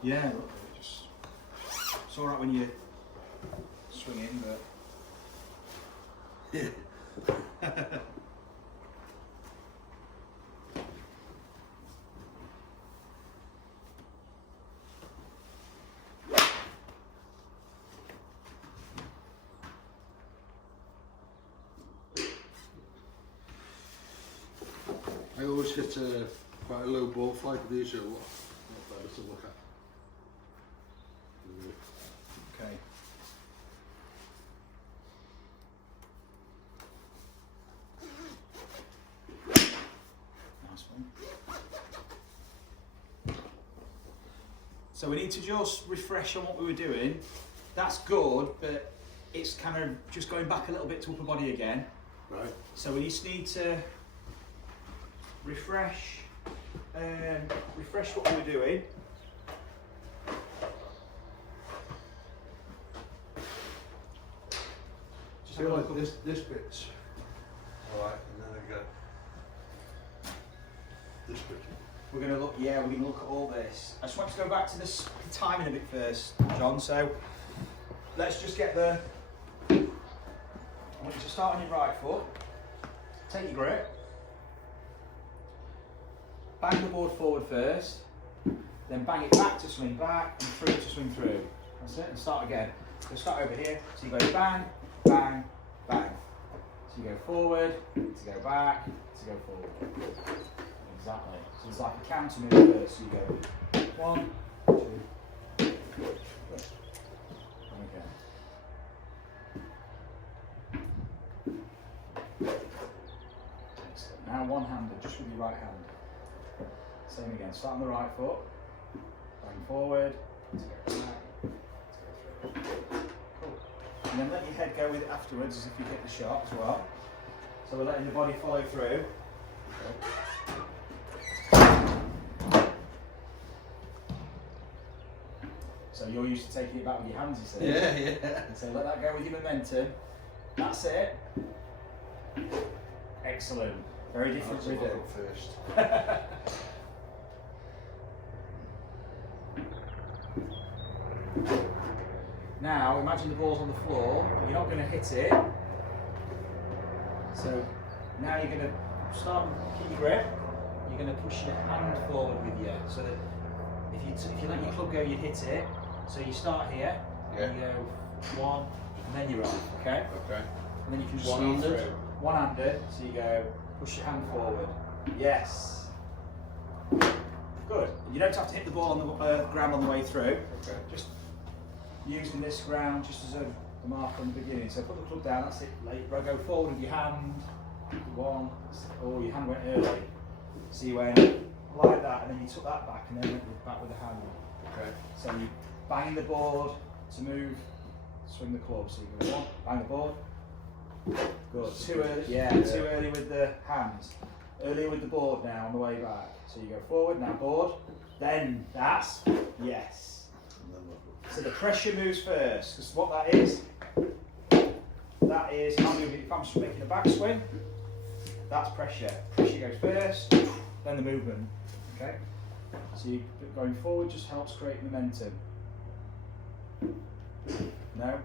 Yeah, look, it's alright when you swing in, but... Yeah. I always hit quite a low ball flight, but these are a lot better to look at. Okay. Nice one. So we need to just refresh on what we were doing. That's good, but it's kind of just going back a little bit to upper body again. Right. So we just need to refresh what we were doing. I feel like this bit's alright, and then I got this bit. We're going to look, yeah, we're going to look at all this. I just want to go back to this timing a bit first, John. So let's just get I want you to start on your right foot, take your grip, bang the board forward first, then bang it back to swing back and through to swing through. That's it, and start again. So start over here, so you go bang, bang, bang. So you go forward, to go back, to go forward. Exactly. So it's like a counter move first. So you go 1, 2, 3. Okay. Excellent. Now one-handed, just with your right hand. Same again. Start on the right foot. Bang forward. To go back. To go through. Cool. And then let your head go with it afterwards, as if you hit the shot as well. So we're letting the body follow through. So you're used to taking it back with your hands, you see? Yeah, yeah. So let that go with your momentum. That's it. Excellent. Very different rhythm. First. Now imagine the ball's on the floor, but you're not going to hit it. So now you're going to start with keep your grip. You're going to push your hand forward with you, so that if you let your club go, you hit it. So you start here, and you go 1, and then you're off. Okay. Okay. And then you can One-handed? speed through. One-handed. So you go push your hand forward. Yes. Good. You don't have to hit the ball on the ground on the way through. Okay. Just using this ground just as a mark on the beginning. So put the club down. That's it. Go forward with your hand. 1. Oh, your hand went early. So you went like that, and then you took that back, and then went back with the hand. Okay. So you bang the board to move, swing the club. So you go 1, bang the board. Good. Too early. Yeah, too early with the hands. Earlier with the board now on the way back. So you go forward, now board, then that's yes. So the pressure moves first, because what that is if I'm just making a backswing, that's pressure. Pressure goes first, then the movement. Okay? So you going forward just helps create momentum. No?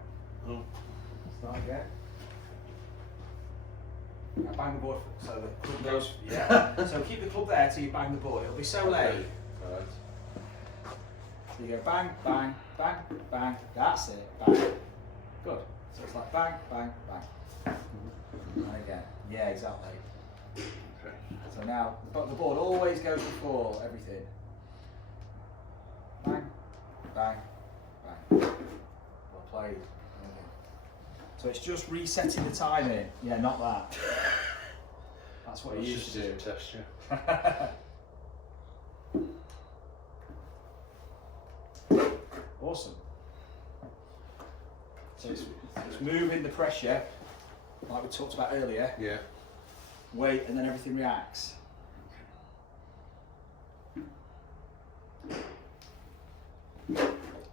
No. Start again. Now bang the board so the club goes. Yeah. So keep the club there till you bang the board. It'll be so late. Right. So you go bang, bang, bang, bang. That's it. Bang. Good. So it's like bang, bang, bang. And again. Yeah, exactly. Okay. So now the board always goes before everything. Bang, bang, bang. Well played. So it's just resetting the timing. Yeah, not that. That's what you used to do. Test you. Awesome. So it's moving the pressure, like we talked about earlier. Yeah. Wait, and then everything reacts.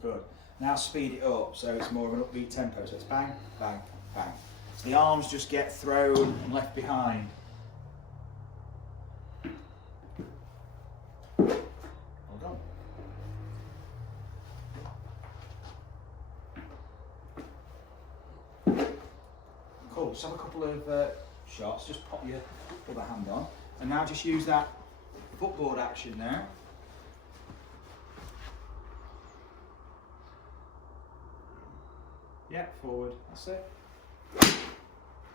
Good. Now speed it up, so it's more of an upbeat tempo. So it's bang, bang, bang. So the arms just get thrown and left behind. Well done. Cool, just have a couple of shots, just pop your other hand on. And now just use that footboard action now. Yeah, forward, that's it.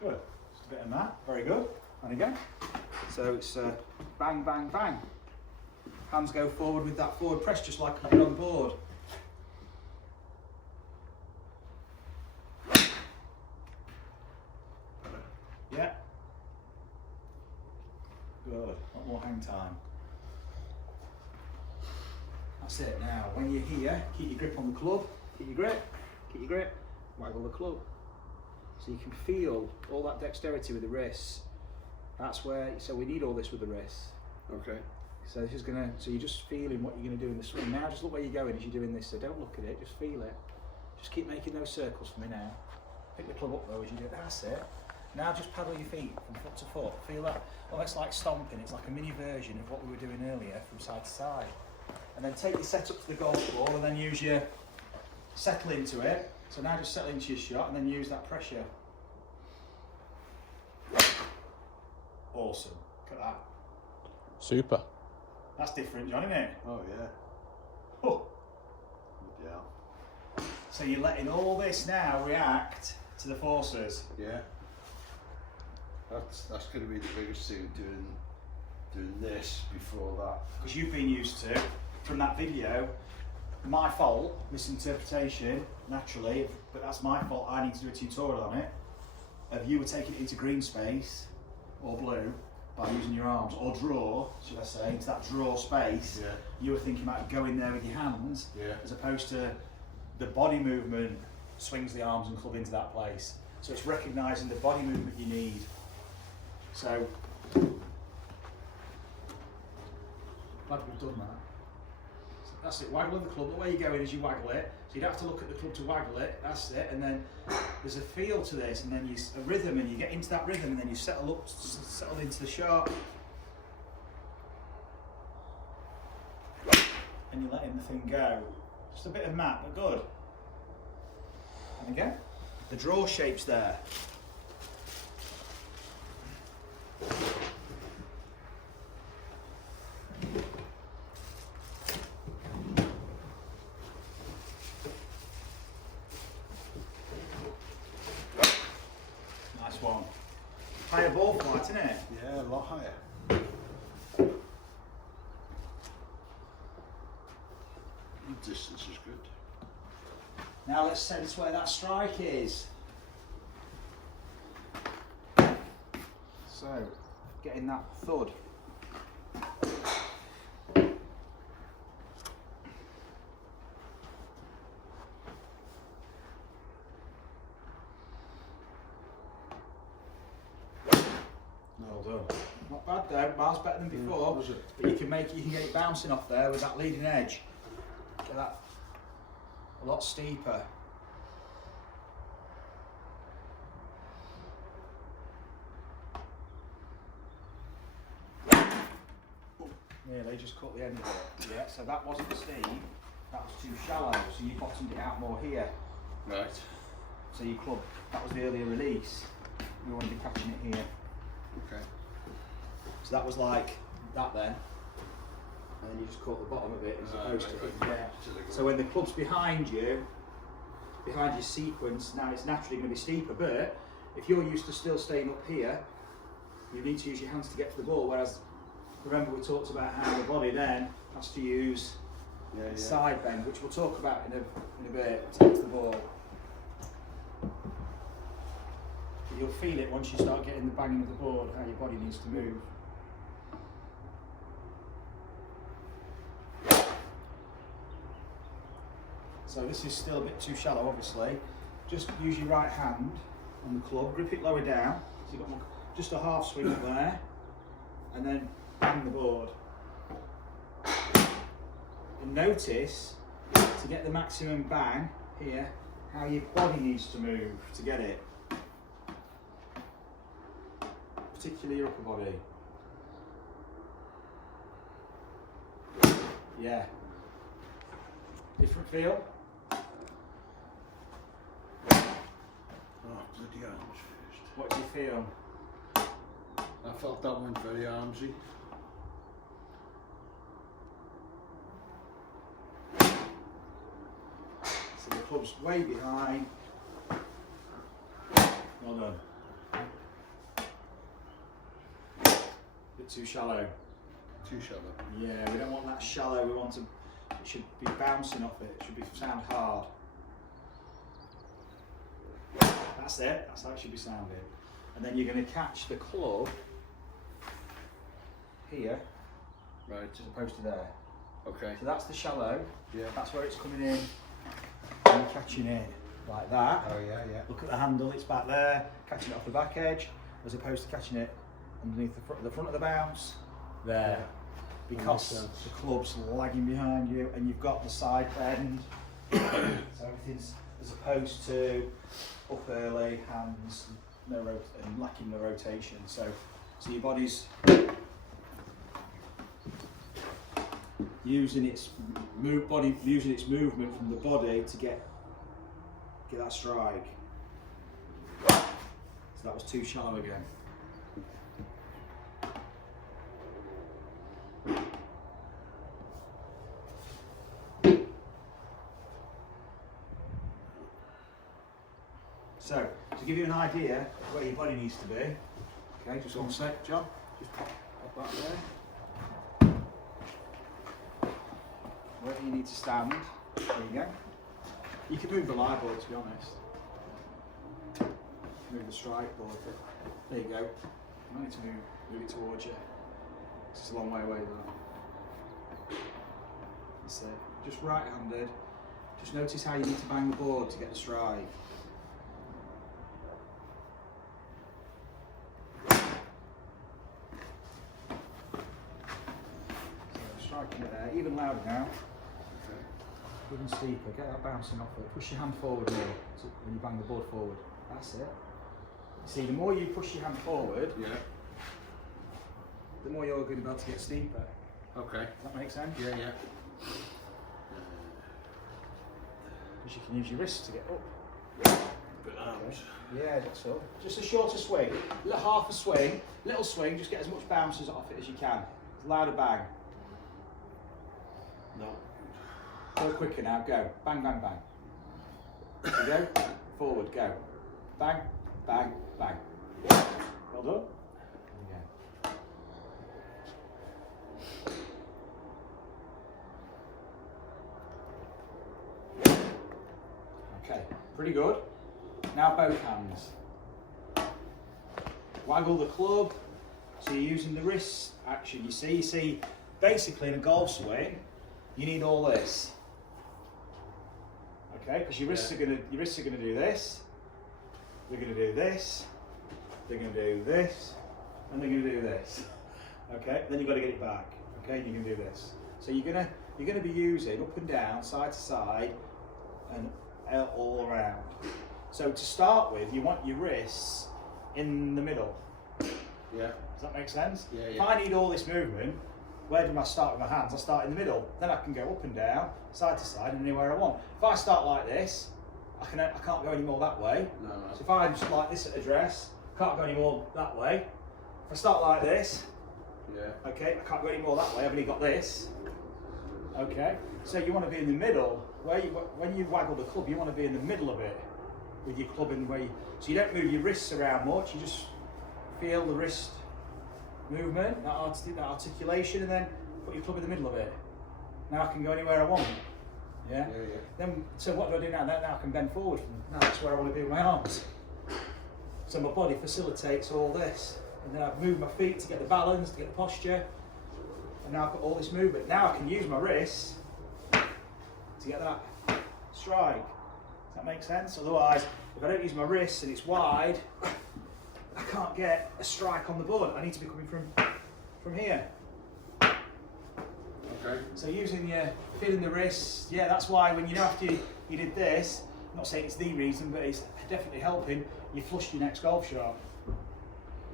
Good, just a bit of that, very good. And again. So it's bang, bang, bang. Hands go forward with that forward press, just like you did on the board. Yeah. Good, a lot more hang time. That's it now. When you're here, keep your grip on the club, keep your grip, waggle the club. So you can feel all that dexterity with the wrists. That's where, so we need all this with the wrists. Okay. So this is gonna, so you're just feeling what you're gonna do in the swing. Now just look where you're going as you're doing this, so don't look at it, just feel it. Just keep making those circles for me now. Pick the club up though as you do it, that's it. Now just paddle your feet from foot to foot. Feel that, almost like stomping, it's like a mini version of what we were doing earlier from side to side. And then take your set up to the golf ball and then use your, settle into it. So now just settle into your shot and then use that pressure. Awesome, look at that. Super. That's different, John, isn't it? Oh yeah. Oh. Yeah. So you're letting all this now react to the forces. Yeah. That's going to be the biggest thing, doing this before that. Because you've been used to, from that video, my fault, misinterpretation, naturally, but that's my fault, I need to do a tutorial on it, of you were taking it into green space, or blue, by using your arms, or draw, should I say, into that draw space. Yeah. You were thinking about going there with your hands, Yeah. as opposed to the body movement swings the arms and club into that place. So it's recognising the body movement you need. So, glad we've done that. So that's it, waggle the club, the way you go in is you waggle it, so you don't have to look at the club to waggle it, that's it, and then there's a feel to this, and then a rhythm, and you get into that rhythm, and then you settle into the shot. And you're letting the thing go. Just a bit of mat, but good. And again, the draw shape's there. Nice one. Higher ball flight, isn't it? Yeah, a lot higher. The distance is good. Now let's sense where that strike is. So, getting that thud. Well done. Not bad though, miles better than before. Was it? But you can get it bouncing off there with that leading edge. Get that a lot steeper. Yeah, they just cut the end of it. Yeah, so that wasn't steep, that was too shallow, so you bottomed it out more here. Right. So you club, that was the earlier release. We want to be catching it here. Okay. So that was like that then. And then you just caught the bottom of it as opposed to yeah. So when the club's behind you, behind your sequence, now it's naturally going to be steeper, but if you're used to still staying up here, you need to use your hands to get to the ball, whereas remember we talked about how the body then has to use side bend, which we'll talk about in a bit, to get to the ball. But you'll feel it once you start getting the banging of the board, how your body needs to move. So this is still a bit too shallow, obviously. Just use your right hand on the club, grip it lower down, so you've got just a half swing up there, and then bang the board. And notice, to get the maximum bang here, how your body needs to move to get it. Particularly your upper body. Yeah. Different feel? Oh, bloody hell, I was first. What do you feel? I felt that one very armsy. So the club's way behind. Well done. Bit too shallow. Too shallow. Yeah, we don't want that shallow. We want to. It should be bouncing off it. It should be sound hard. That's it. That's how it should be sounding. And then you're going to catch the club here, Right. as opposed to there. Okay. So that's the shallow. Yeah. That's where it's coming in. And you're catching it like that. Oh yeah, yeah. Look at the handle. It's back there. Catching it off the back edge, as opposed to catching it underneath the front of the bounce. There. Yeah. Because the club's lagging behind you, and you've got the side bend. So everything's as opposed to up early, hands, and lacking the rotation. So your body's using its movement from the body to get that strike. So that was too shallow again. So, to give you an idea of where your body needs to be, okay, just one sec, John, just pop that there. Where you need to stand, there you go. You can move the live board, to be honest. Move the strike board, there you go. You might need to move it towards you. It's just a long way away though. That's it. Just right-handed. Just notice how you need to bang the board to get the strike. Striking it there, even louder now. Even steeper, get that bouncing off it. Push your hand forward more when you bang the board forward. That's it. See, the more you push your hand forward, Yeah. the more you're going to be able to get steeper. Okay. Does that make sense? Yeah, yeah. Because you can use your wrists to get up. Good arms. Yeah, that's all. Just a shorter swing, half a swing, little swing, just get as much bounces off it as you can. Louder bang. No. Go quicker now, go. Bang, bang, bang. There you go. Forward, go. Bang, bang, bang. Well done. There you go. Okay, pretty good. Now both hands. Waggle the club. So you're using the wrist action. You see, basically in a golf swing, you need all this. Okay, because your wrists are gonna do this. They're gonna do this. They're gonna do this, and they're gonna do this. Okay, then you've got to get it back. Okay, you're gonna do this. So you're gonna be using up and down, side to side, and all around. So to start with, you want your wrists in the middle. Yeah. Does that make sense? Yeah, If yeah. I need all this movement, where do I start with my hands? I start in the middle. Then I can go up and down, side to side, and anywhere I want. If I start like this, I can't go any more that way. No, no. So if I just like this at address, can't go any more that way. If I start like this, Yeah. okay, I can't go any more that way. I've only got this. Okay, so you want to be in the middle. When you waggle the club, you want to be in the middle of it with your club in the way. So you don't move your wrists around much. You just feel the wrist movement, that articulation, and then put your club in the middle of it. Now I can go anywhere I want. Yeah. Yeah, yeah. Then, so what do I do now? Now I can bend forward. Now that's where I want to be with my arms. So my body facilitates all this, and then I've moved my feet to get the balance, to get the posture, and now I've got all this movement. Now I can use my wrists to get that strike. Does that make sense? Otherwise, if I don't use my wrists and it's wide, I can't get a strike on the board. I need to be coming from here. Okay. So feeling the wrists, yeah, that's why when after you did this, I'm not saying it's the reason, but it's definitely helping, you flushed your next golf shot.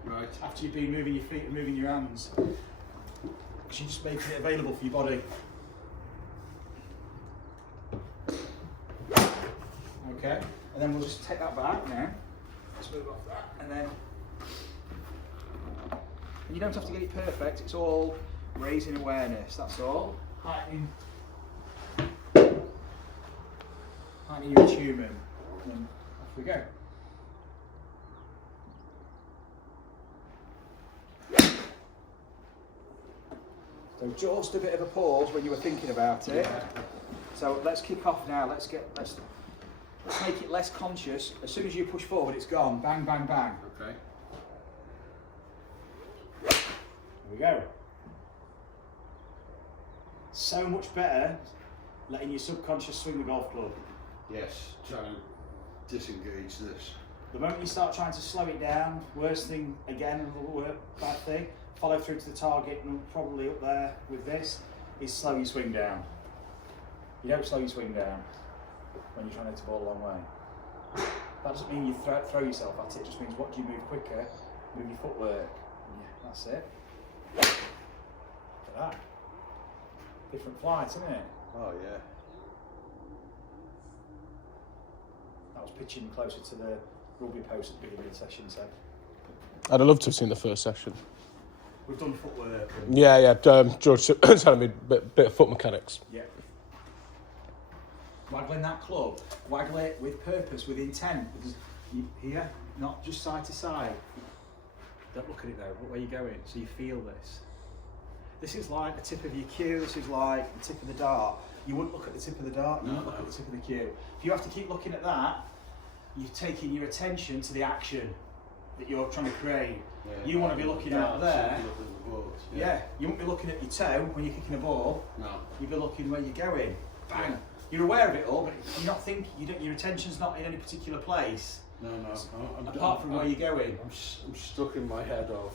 Right. After you've been moving your feet and moving your hands. Because you're just making it available for your body. Okay, and then we'll just take that back now. Just move off that, and then you don't have to get it perfect. It's all raising awareness. That's all. Heightening your attunement. And off we go. So just a bit of a pause when you were thinking about it. Yeah. So let's kick off now. Let's make it less conscious. As soon as you push forward, it's gone. Bang, bang, bang. Okay. There we go. So much better letting your subconscious swing the golf club. Yes. Trying to disengage this. The moment you start trying to slow it down, worst thing again, another bad thing, follow through to the target, and probably up there with this, is slow your swing down. You don't slow your swing down when you're trying to hit the ball a long way. That doesn't mean you throw yourself at it, it just means what do you move quicker, move your footwork. Yeah, that's it. Look at that. Different flight, isn't it? Oh yeah. That was pitching closer to the rugby post at the beginning of the session, so. I'd have loved to have seen the first session. We've done footwork. Yeah. George telling me a bit of foot mechanics. Yeah. Waggling that club, waggle it with purpose, with intent. Because here, not just side to side. Don't look at it though, look where you're going, so you feel this. This is like the tip of your cue, this is like the tip of the dart. You wouldn't look at the tip of the dart, you wouldn't look at the tip of the cue. If you have to keep looking at that, you're taking your attention to the action that you're trying to create. Yeah, you want to be looking out there. Yeah. You won't be looking at your toe when you're kicking a ball. No. You'll be looking where you're going. Bang. Yeah. You're aware of it all, but you're not thinking. Your attention's not in any particular place. No. Apart from where you're going. I'm stuck in my head of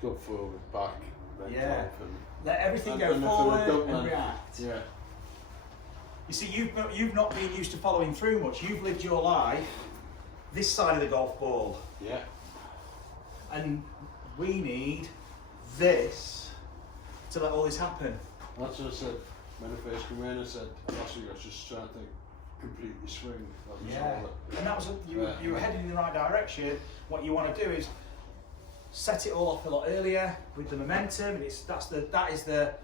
club forward, back, then Yeah. club, and Let everything go and if I forward don't, and then- react. yeah. You see, you've not been used to following through much. You've lived your life this side of the golf ball, Yeah. and we need this to let all this happen. That's what I said when I first came in. I said last week I was just trying to completely swing. That was all that. And that was you were heading in the right direction. What you want to do is set it all off a lot earlier with the momentum. And that is the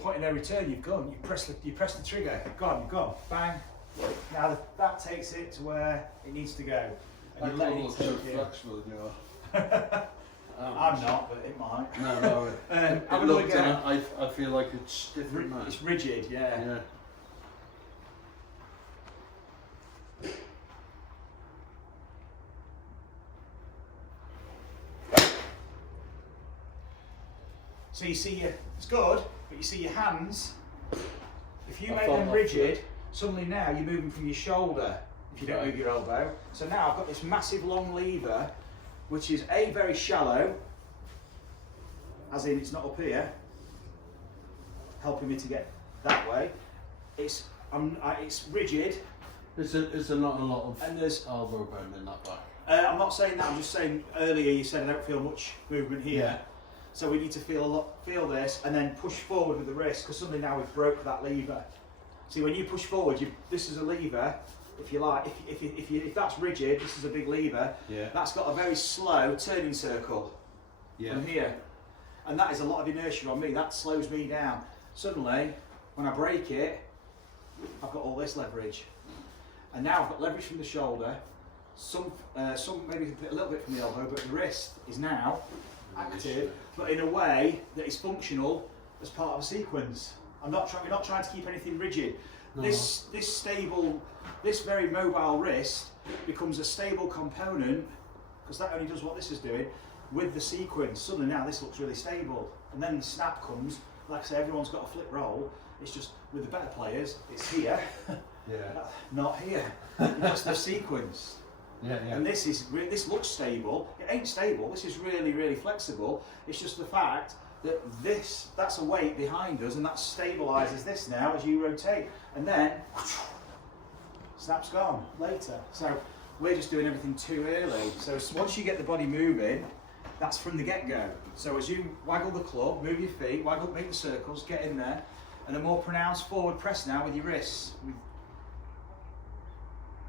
point of no return. You've gone. You press the trigger. You've gone. Bang. Now that takes it to where it needs to go. And you're letting it so take you. flexible, you know. I'm not, but it might. No. Have It another looked, go. and I feel like it's different now. It's rigid, yeah. Yeah. So you see it's good, but you see your hands, if you I make thought them that rigid, suddenly now you're moving from your shoulder if you don't Right. move your elbow. So now I've got this massive long lever, which is very shallow, as in it's not up here, helping me to get that way. It's rigid, Is there not a lot of and there's elbow bend in that back? I'm not saying that, I'm just saying earlier you said I don't feel much movement here. Yeah. So we need to feel this and then push forward with the wrist, because suddenly now we've broke that lever. See, when you push forward, this is a lever, if you like, if that's rigid, this is a big lever, Yeah. that's got a very slow turning circle from here. And that is a lot of inertia on me, that slows me down. Suddenly, when I break it, I've got all this leverage. And now I've got leverage from the shoulder, some maybe a little bit from the elbow, but the wrist is now active, but in a way that is functional as part of a sequence. We're not trying to keep anything rigid. No. This stable, this very mobile wrist becomes a stable component, because that only does what this is doing, with the sequence. Suddenly now this looks really stable. And then the snap comes, like I say, everyone's got a flip roll, it's just with the better players, it's here, not here. That's the sequence. And this looks stable. It ain't stable. This is really, really flexible. It's just the fact that that's a weight behind us, and that stabilises this now as you rotate. And then, snap's gone later. So we're just doing everything too early. So once you get the body moving, that's from the get-go. So as you waggle the club, move your feet, make the circles, get in there, and a more pronounced forward press now with your wrists.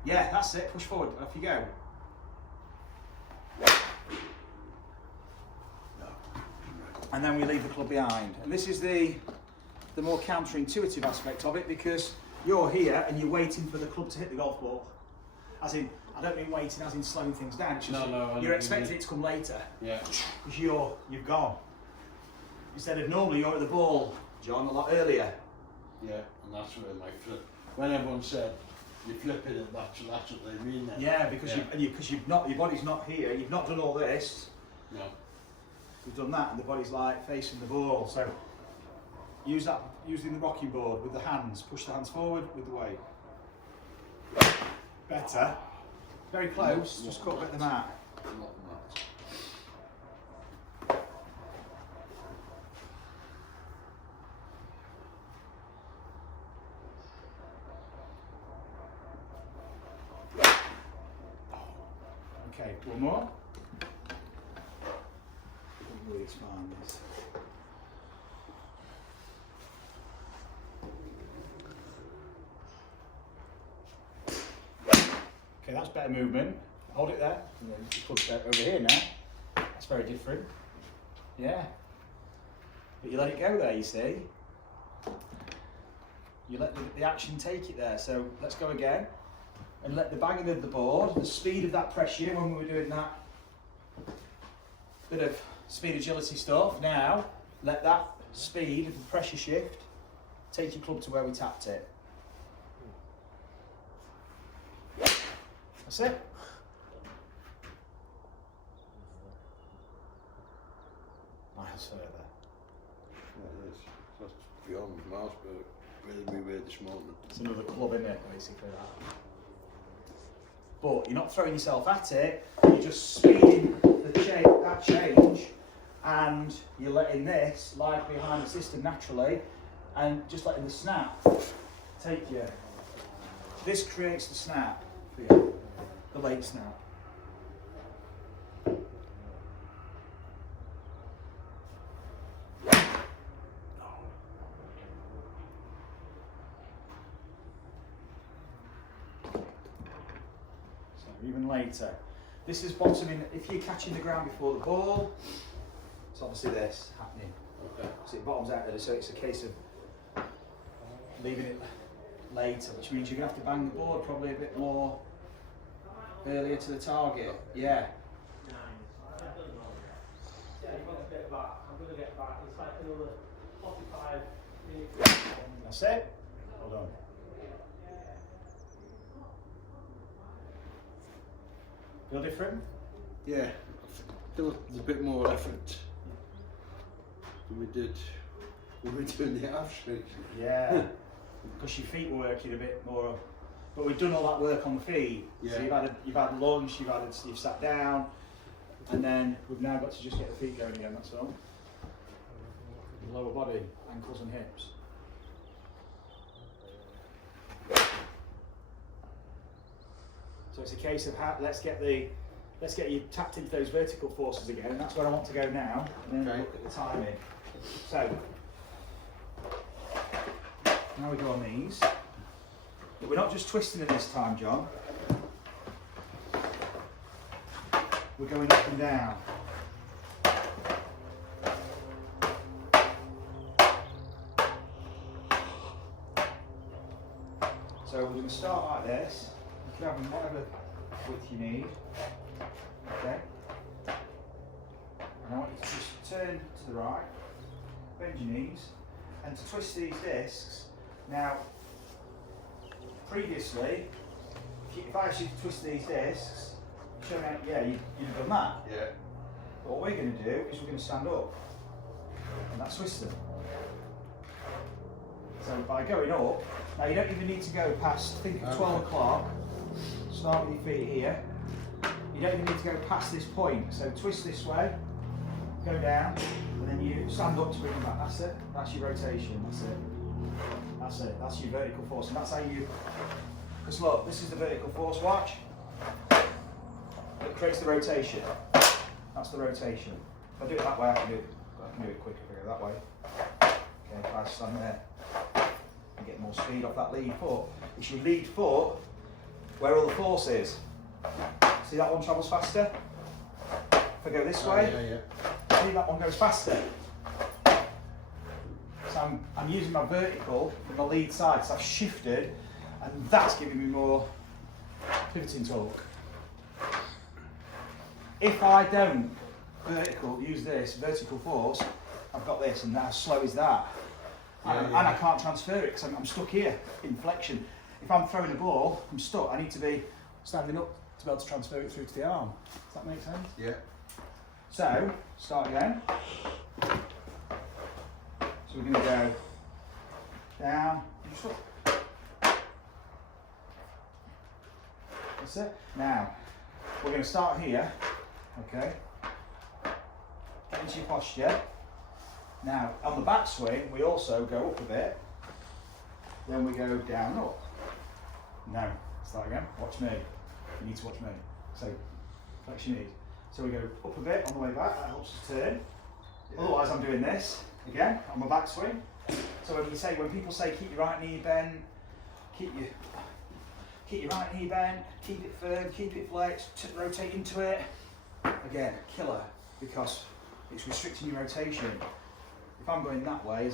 Yeah, that's it, push forward, off you go. And then we leave the club behind. And this is the more counterintuitive aspect of it, because you're here and you're waiting for the club to hit the golf ball. As in, I don't mean waiting as in slowing things down. It's just you're expecting it to come later. Yeah. Because you've gone. Instead of normally you're at the ball, John, a lot earlier. Yeah, and that's where my flip. When everyone said you're flipping it, that's what they mean then. Yeah, because you've not, your body's not here. You've not done all this. No. You've done that, and the body's like facing the ball. So use that using the rocking board with the hands. Push the hands forward with the weight. Better. Very close. Just cut a bit of the mat. Okay, one more. Really expand this. Okay, that's better movement. Hold it there. Just put it over here now. That's very different. Yeah. But you let it go there, you see. You let the action take it there. So let's go again. And let the banging of the board, the speed of that pressure when we were doing that bit of speed agility stuff. Now, let that speed of the pressure shift take your club to where we tapped it. That's it. Miles further. Yeah, it is. That's beyond miles, but really weird this morning. It's another club, isn't it, basically, that. But you're not throwing yourself at it, you're just speeding that change, and you're letting this lie behind the system naturally, and just letting the snap take you. This creates the snap for you, the late snap. Even later. This is bottoming. If you're catching the ground before the ball, it's obviously this happening. Okay. So it bottoms out there, so it's a case of leaving it later, which means you're going to have to bang the board probably a bit more earlier to the target. Yeah. That's it. Hold on. Feel different? Yeah, I feel there's a bit more effort than we did when we were doing the half straight. Yeah, because your feet were working a bit more. But we've done all that work on the feet. Yeah. So you've had lunge, you've sat down, and then we've now got to just get the feet going again. That's all. Lower body, ankles and hips. So it's a case of let's get you tapped into those vertical forces again, and that's where I want to go now. And then look at the timing. So now we go on these. But we're not just twisting it this time, John. We're going up and down. So we're going to start like this. You can have them whatever width you need. Okay. And I want you to just turn to the right, bend your knees, and to twist these discs. Now, previously, if I asked you to twist these discs, show me, yeah, you'd have done that. Yeah. But what we're going to do is we're going to stand up, and that's twisting. So by going up, now you don't even need to go past, think of 12 o'clock, start with your feet here. You don't even need to go past this point. So twist this way, go down, and then you stand up to bring them back. That's it. That's your rotation. That's it. That's it. That's your vertical force. And that's how you, because look, this is the vertical force, watch. It creates the rotation. That's the rotation. If I do it that way, I can do it quicker if I go that way. Okay, if I stand there, and get more speed off that lead foot. It's your lead foot where all the force is. See that one travels faster? If I go this Oh, way, yeah. see that one goes faster. So I'm using my vertical from the lead side, so I've shifted, and that's giving me more pivoting torque. If I don't use this vertical force, I've got this, and how slow is that? And I can't transfer it because I'm stuck here in flexion. If I'm throwing a ball, I'm stuck. I need to be standing up to be able to transfer it through to the arm. Does that make sense? Yeah. So, start again. So we're going to go down, just up. That's it. Now, we're going to start here, okay? Get into your posture. Now, on the back swing, we also go up a bit, then we go down, up. Now, start again, watch me. You need to watch me. So, flex your knees. So we go up a bit on the way back, that helps us turn. Otherwise, I'm doing this, again, on my back swing. So when people say keep your right knee bent, keep your right knee bent, keep it firm, keep it flexed, rotate into it. Again, killer, because it's restricting your rotation. If I'm going that way,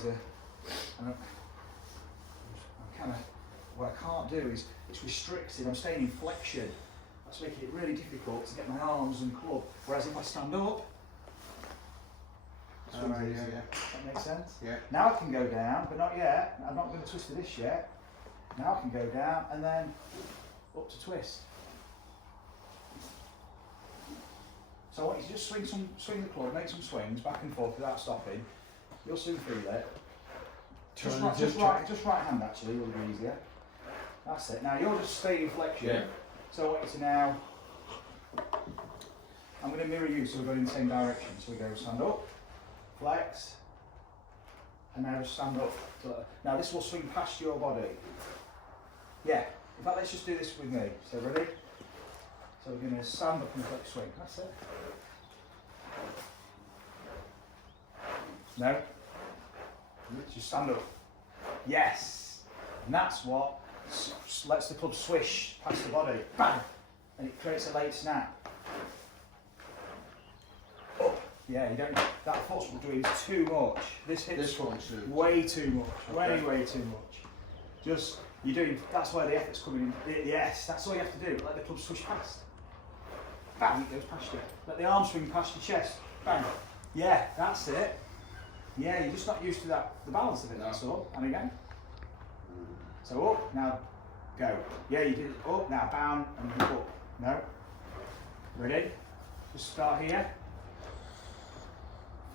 what I can't do is, it's restricted, I'm staying in flexion. That's making it really difficult to get my arms and club. Whereas if I stand up, it's really easy. That makes sense? Yeah. Now I can go down, but not yet. I'm not going to twist to this yet. Now I can go down and then up to twist. So I want you to just swing the club, make some swings back and forth without stopping. You'll soon feel it. Just right hand actually will be easier. That's it. Now you're just staying in flexion. Yeah. So I want you to now, I'm going to mirror you so we're going in the same direction. So we go stand up, flex, and now just stand up. Now this will swing past your body. Yeah, in fact let's just do this with me. So ready? So we're going to stand up and flex swing. That's it. No? Just stand up. Yes! And that's what lets the club swish past the body. Bang! And it creates a late snap. Up. Yeah, you don't. That force we're doing is too much. This hits way too much. Okay. Way too much. Just you're doing. That's where the effort's coming in. Yes, that's all you have to do. Let the club swish past. Bang! It goes past you. Let the arm swing past your chest. Bang! Yeah, that's it. Yeah, you're just not used to that. The balance of it. That's all. And again. So up, now go. Yeah, you did it up, now bound and up. No. Ready? Just start here.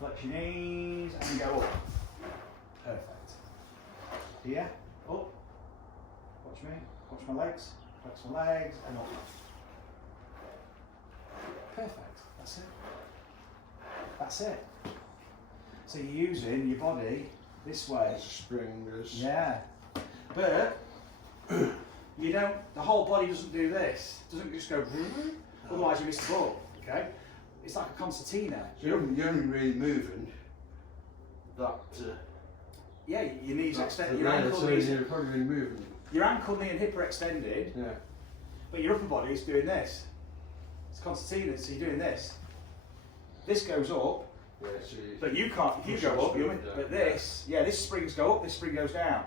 Flex your knees and go up. Perfect. Here, up. Watch me. Watch my legs. Flex my legs and up. Perfect. That's it. That's it. So you're using your body this way. Spring is. Yeah. But you don't. The whole body doesn't do this. It doesn't just go. Otherwise, you miss the ball. Okay. It's like a concertina. So you're only really moving that. Yeah, your knees extended. Your ankle, knees. You're probably moving. Your ankle, knee, and hip are extended. Yeah. But your upper body is doing this. It's concertina. So you're doing this. This goes up. Yeah. So But you can't. If you go up, you're. But this. Yeah. This springs go up. This spring goes down.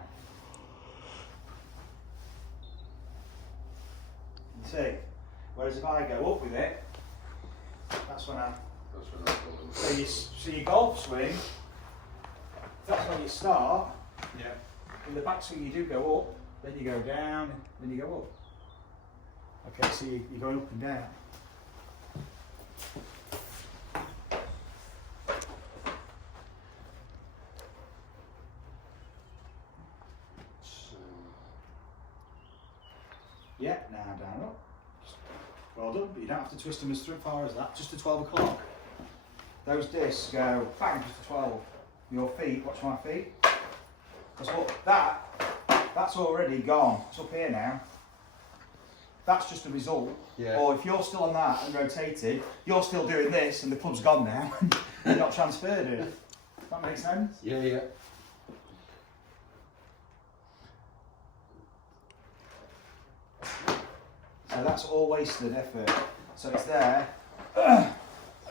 See, whereas if I go up with it, that's when I'm going. So your golf swing, that's when you start. Yeah. In the backswing you do go up, then you go down, then you go up. Okay, so you're going up and down. Yeah, now down up. Well done, but you don't have to twist them as far as that, just to 12 o'clock. Those discs go bang, just to 12. Your feet, watch my feet. Because look, that's already gone. It's up here now. That's just a result. Yeah. Or if you're still on that and rotated, you're still doing this and the club's gone now. You're not transferred it. Does that make sense? Yeah, yeah. So that's all wasted effort. So it's there.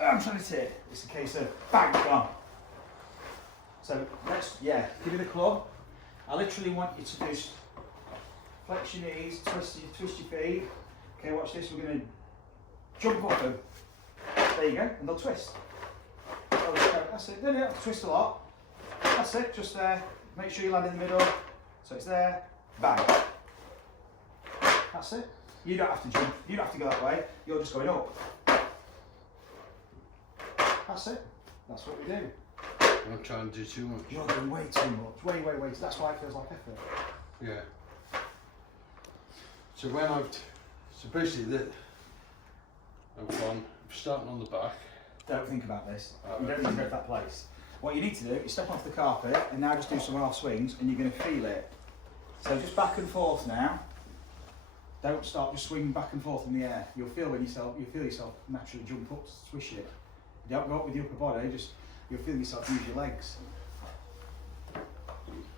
I'm trying to tip. It's a case of bang, gone. So give me the club. I literally want you to do flex your knees, twist your feet. Okay, watch this. We're going to jump up them. There you go, and they'll twist. That's it. Then you have to twist a lot. That's it. Just there. Make sure you land in the middle. So it's there. Bang. That's it. You don't have to jump. You don't have to go that way. You're just going up. That's it. That's what we do. I'm not trying to do too much. You're doing way too much. Way. That's why it feels like effort. Yeah. So basically I'm starting on the back. Don't think about this. You don't need to go to that place. What you need to do is step off the carpet and now just do some half swings and you're going to feel it. So just back and forth now. Don't stop, just swing back and forth in the air. You'll feel yourself naturally jump up, swish it. You don't go up with your upper body, you'll feel yourself use your legs.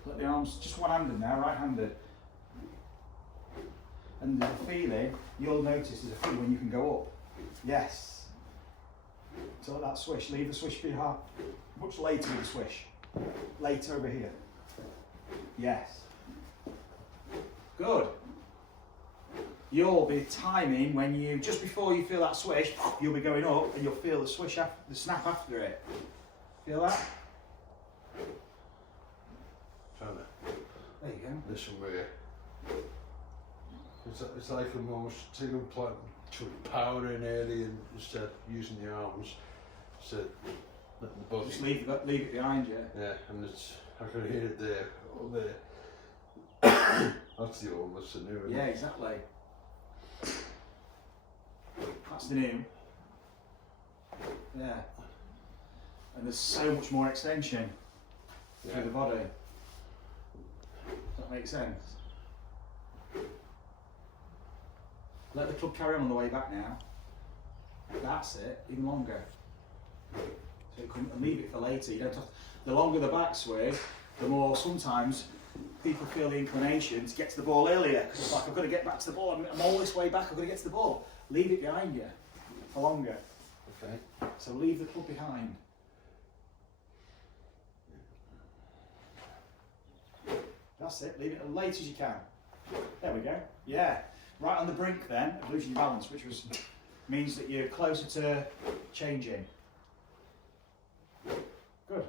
Let the arms, just one-handed now, right-handed. And there's a feeling, you'll notice there's a feeling when you can go up. Yes. So let that swish, leave the swish behind. Much later with the swish. Later over here. Yes. Good. You'll be timing when you, just before you feel that swish, you'll be going up and you'll feel the swish, the snap after it. Feel that? Trying to There you go. listen where it's like I'm almost taking too much power in early and instead of using the arms, so let the body. Just leave it behind you. Yeah, and I can hear it there, or there. That's the old, that's the new one. Yeah, exactly. That's the new. Yeah. And there's so much more extension through the body. Does that make sense? Let the club carry on the way back now. That's it, even longer. So you can leave it for later. You don't have to, the longer the back swing, the more sometimes people feel the inclination to get to the ball earlier. Because it's like, I've got to get back to the ball, I'm all this way back, I've got to get to the ball. Leave it behind you for longer. Okay. So leave the club behind. That's it, leave it as late as you can. There we go. Yeah. Right on the brink then of losing your balance, which means that you're closer to changing. Good.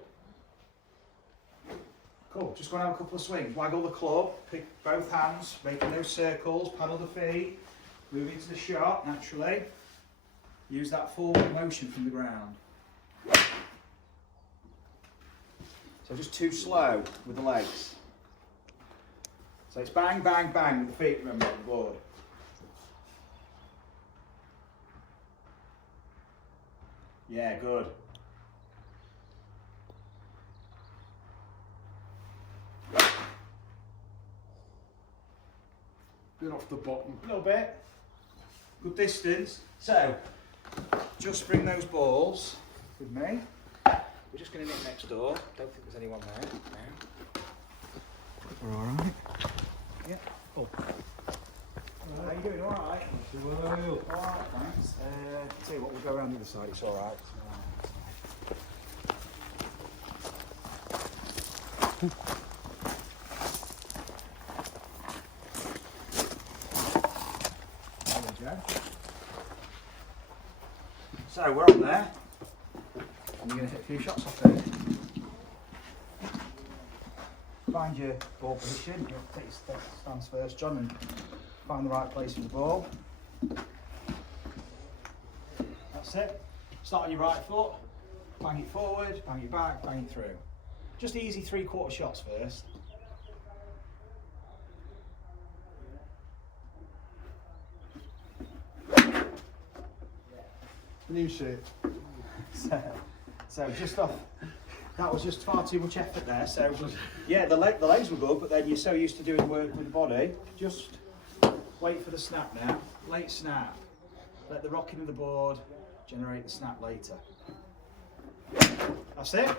Cool. Just go and have a couple of swings. Waggle the club, pick both hands, making those circles, paddle the feet, move into the shot naturally. Use that forward motion from the ground. So just too slow with the legs. So it's bang, bang, bang with the feet, remember, on the board. Yeah, good. Bit off the bottom. A little bit. Good distance. So, just bring those balls with me. We're just going to nip next door. Don't think there's anyone there now. We're alright. Yeah. Cool. How you doing? Alright? Alright, thanks. Tell you what, we'll go around the other side. It's alright. There we go. So we're up there. And you're going to hit a few shots off there. Find your ball position. You'll take your stance first, John, and find the right place for the ball. That's it. Start on your right foot, bang it forward, bang it back, bang it through. Just easy 3/4 shots first. Can you see it? So just off. That was just far too much effort there. So yeah, the legs were good, but then you're so used to doing work with the body. Just wait for the snap now. Late snap. Let the rocking of the board generate the snap later. That's it.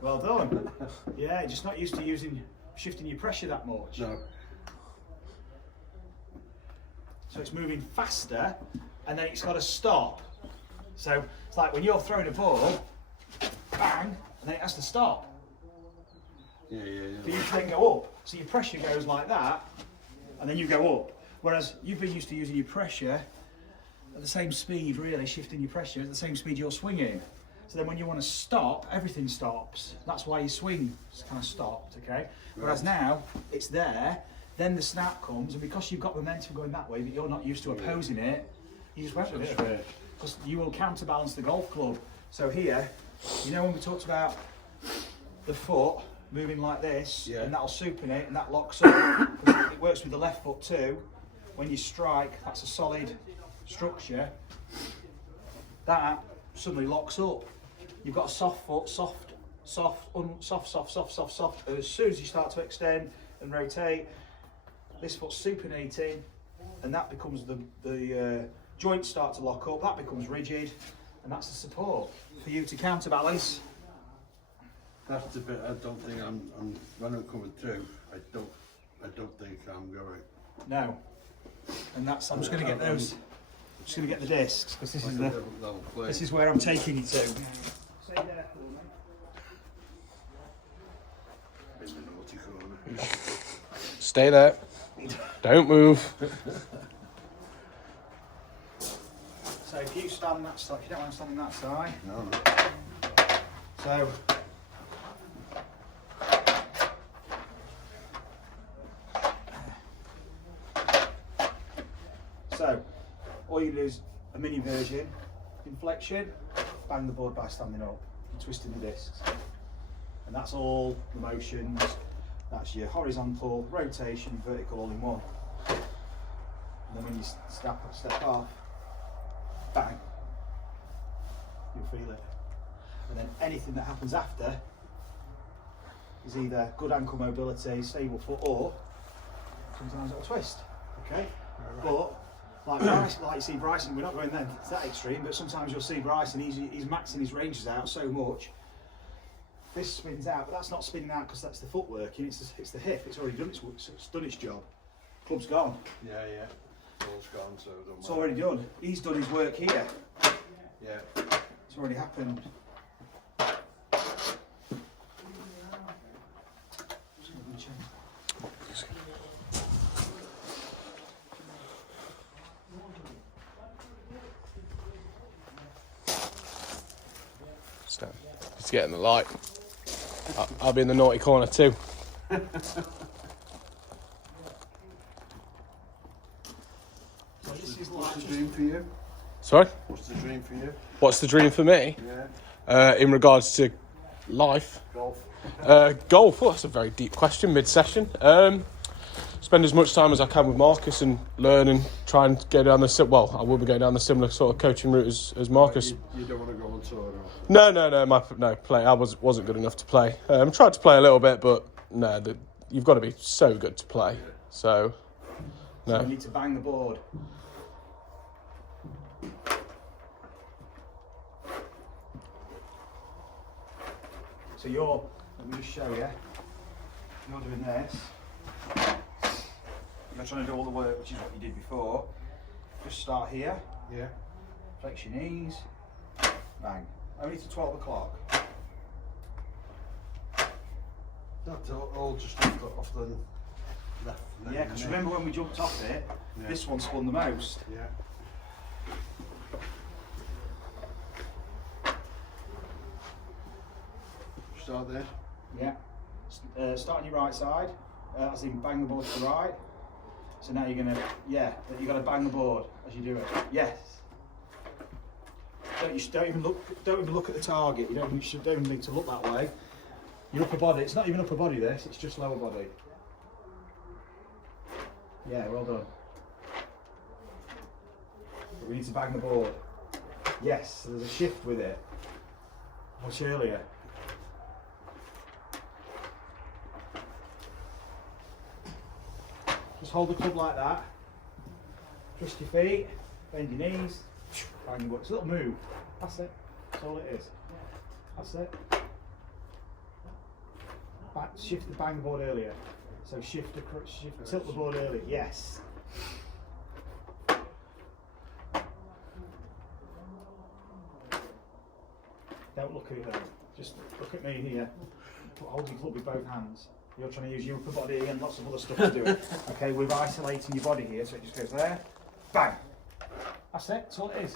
Well done. Yeah, just not used to shifting your pressure that much. No. So it's moving faster, and then it's got to stop. So it's like when you're throwing a ball, bang, and then it has to stop. Yeah. For you to then go up. So your pressure goes like that, and then you go up. Whereas you've been used to using your pressure at the same speed, really, shifting your pressure at the same speed you're swinging. So then when you want to stop, everything stops. That's why your swing is kind of stopped, okay? Whereas now, it's there, then the snap comes, and because you've got momentum going that way, but you're not used to opposing it, you just went with it. Because you will counterbalance the golf club. So here, you know when we talked about the foot moving like this, and that'll supinate and that locks up. It works with the left foot too. When you strike, that's a solid structure. That suddenly locks up. You've got a soft foot, soft. And as soon as you start to extend and rotate, this foot's supinating, and that becomes the joints start to lock up. That becomes rigid, and that's the support for you to counterbalance. That's the bit I don't think I'm when I'm coming through. I don't think I'm going. No, and that's. I'm just going to get those. I'm just going to get the discs because this is where I'm taking you to. Stay there for me. In the naughty corner. Stay there. Don't move. So if you stand that side, if you don't want to stand on that side. No. So all you do is a mini version, inflection, bang the board by standing up, you're twisting the discs. And that's all the motions. That's your horizontal, rotation, vertical all in one. And then when you step off, bang, you'll feel it. And then anything that happens after is either good ankle mobility, stable foot, or sometimes it'll twist. Okay? But like you see Bryson, we're not going then to that extreme, but sometimes you'll see Bryson, he's maxing his ranges out so much. This spins out, but that's not spinning out because that's the foot working, it's the hip, it's already done it's done its job. Club's gone. Yeah. Ball's gone, so it don't It's matter. already done. He's done his work here. Yeah. It's already happened. Stand. It's getting the light. I'll be in the naughty corner too. So this is What's like the dream for you? Sorry? What's the dream for you? What's the dream for me? Yeah. In regards to life? Golf. Golf. Oh, that's a very deep question mid-session. Spend as much time as I can with Marcus and learn and try and go down the... Well, I will be going down the similar sort of coaching route as Marcus. You don't want to go on tour? Or? No. Play. I wasn't good enough to play. Tried to play a little bit, but no. You've got to be so good to play. So, no. you need to bang the board. So let me just show you. You're doing this. You're trying to do all the work, which is what you did before. Just start here. Yeah. Flex your knees. Bang. Only to 12 o'clock. That's all just off the left. Yeah, because remember when we jumped off it, this one spun the most. Yeah. Start there. Yeah. Start on your right side, as in bang the board to the right. So now you're gonna, you got to bang the board as you do it. Yes. Don't even look at the target. You don't even need to look that way. Your upper body. It's not even upper body. This. It's just lower body. Yeah, well done. But we need to bang the board. Yes. So there's a shift with it. Much earlier. Just hold the club like that. Twist your feet, bend your knees, bang your board. It's a little move. That's it. That's all it is. That's it. Shift the bang the board earlier. So tilt the board earlier. Yes. Don't look at it though. Just look at me here. Hold your club with both hands. You're trying to use your upper body and lots of other stuff to do it. Okay, we're isolating your body here, so it just goes there. Bang! That's it, that's all it is.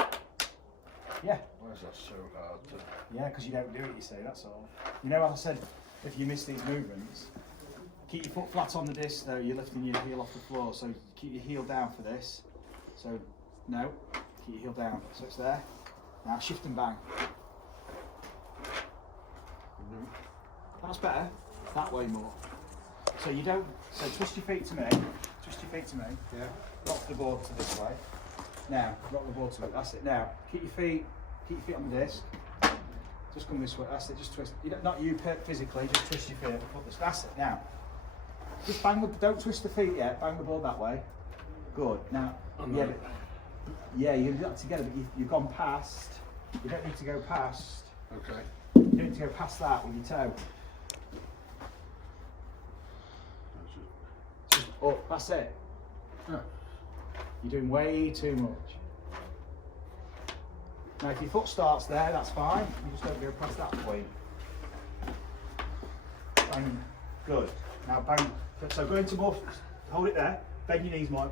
Yeah. Why is that so hard to... Yeah, because you don't do it, you say, that's all. You know, as I said, if you miss these movements, keep your foot flat on the disc though, you're lifting your heel off the floor, so keep your heel down for this. So, no, keep your heel down, so it's there. Now shift and bang. That's better, that way more. So you don't, so twist your feet to me, Yeah. rock the board to this way. Now, rock the board to it, that's it. Now, keep your feet on the disc. Just come this way, that's it, just twist. You don't, not you physically, just twist your feet and put this, that's it. Now, just bang the, don't twist the feet yet, bang the board that way. Good, now, you do that together, but you've gone past, you don't need to go past. Okay. You don't need to go past that with your toe. Just up, that's it. Yeah. You're doing way too much. Now if your foot starts there, that's fine. You just don't go past that point. Bang. Good. Now bang. So go into more, hold it there, bend your knees more.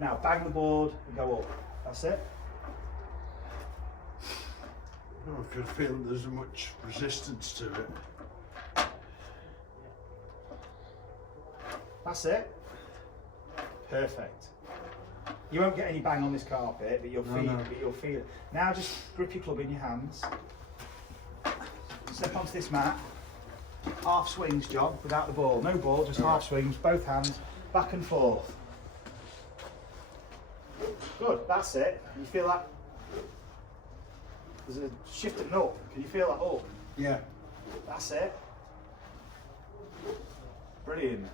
Now bang the board and go up. That's it. I can feel there's much resistance to it. That's it. Perfect. You won't get any bang on this carpet, but you'll feel it. Now just grip your club in your hands. Step onto this mat. Half swings, John, without the ball. No ball, just half swings, both hands, back and forth. Good, that's it. You feel that? There's a shift and up. Can you feel that up? Yeah. That's it. Brilliant.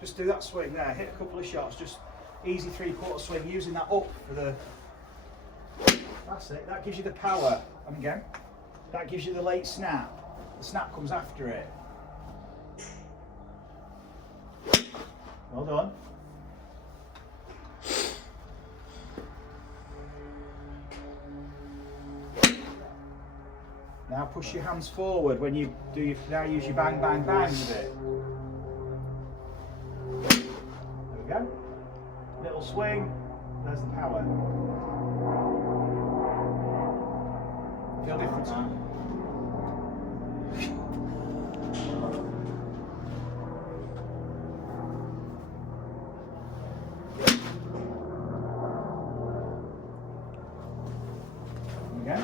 Just do that swing there, hit a couple of shots, just easy 3/4 swing, using that up for the... That's it, that gives you the power. And again, that gives you the late snap. The snap comes after it. Well done. Now push your hands forward when you do your, now use your bang, bang, bang with it. There we go. Little swing, there's the power. Feel different, man? Okay.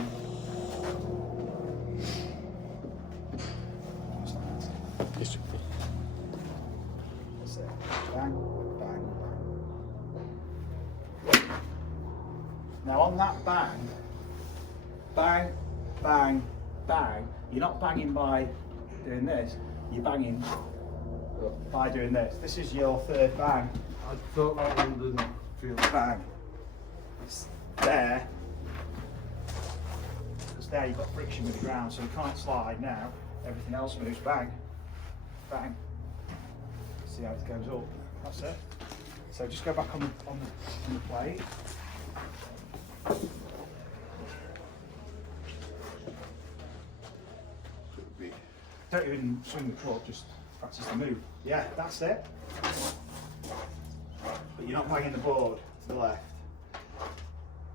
That's it. Bang, bang, bang. Now on that bang, bang, bang, bang, you're not banging by doing this, you're banging by doing this. This is your third bang. I thought that one didn't feel... Bang. It's there. Because there you've got friction with the ground, so you can't slide now. Everything else moves. Bang. Bang. See how it goes up. That's it. So just go back on the plate. Don't even swing the club, just practice the move. Yeah, that's it. But you're not banging the board to the left.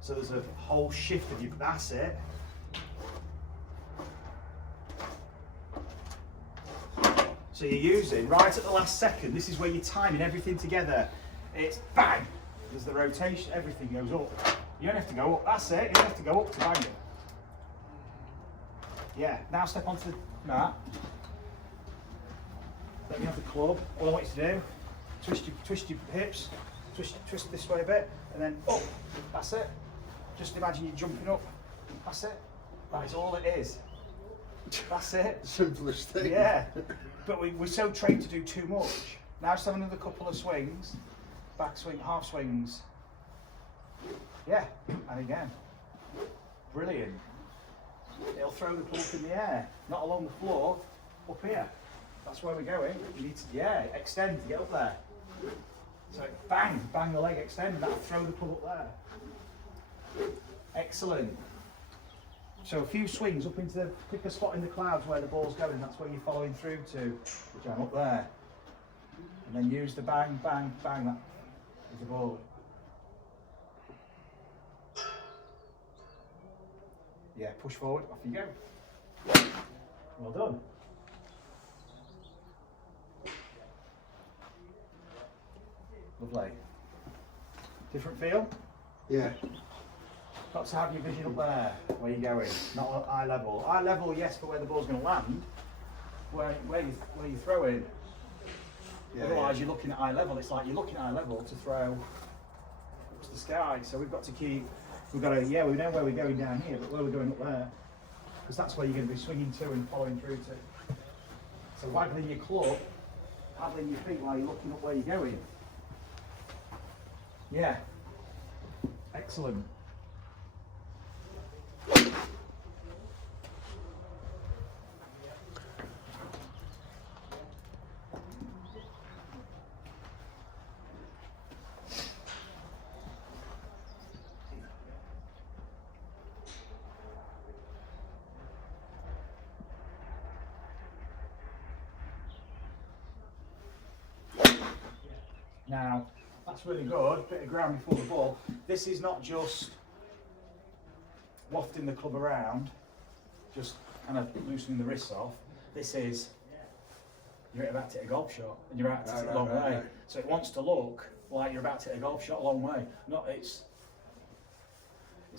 So there's a whole shift of you, that's it. So you're using, right at the last second, this is where you're timing everything together. It's bang, there's the rotation, everything goes up. You don't have to go up, that's it, you don't have to go up to bang it. Yeah, now step onto the mat. Let me have the club. All I want you to do, twist your hips, twist this way a bit, and then up. That's it. Just imagine you're jumping up. That's it. That is all it is. That's it. Simplest thing. Yeah. But we're so trained to do too much. Now just have another couple of swings. Back swing, half swings. Yeah. And again. Brilliant. It'll throw the club in the air. Not along the floor, up here. That's where we're going. You need to, yeah, extend to get up there. So bang, bang the leg, extend, that'll throw the club up there. Excellent. So a few swings up into the, pick a spot in the clouds where the ball's going, that's where you're following through to, which I'm up there. And then use the bang, bang, bang, that is the ball. Yeah, push forward, off you go. Well done. Lovely. Different feel? Yeah. Got to have your vision up there, where you're going, not at eye level. Eye level, yes, for where the ball's going to land, where you're throwing. Yeah, Otherwise, you're looking at eye level. It's like you're looking at eye level to throw up to the sky. So we've got to keep, we've got to, yeah, we know where we're going down here, but where we're going up there, because that's where you're going to be swinging to and following through to. So waggling your club, paddling your feet while you're looking up where you're going. Yeah. Excellent. Now, that's really good, bit of ground before the ball. This is not just wafting the club around, just kind of loosening the wrists off. This is, you're about to hit a golf shot, and you're about to hit it a long way. Right. So it wants to look like you're about to hit a golf shot a long way. Not, it's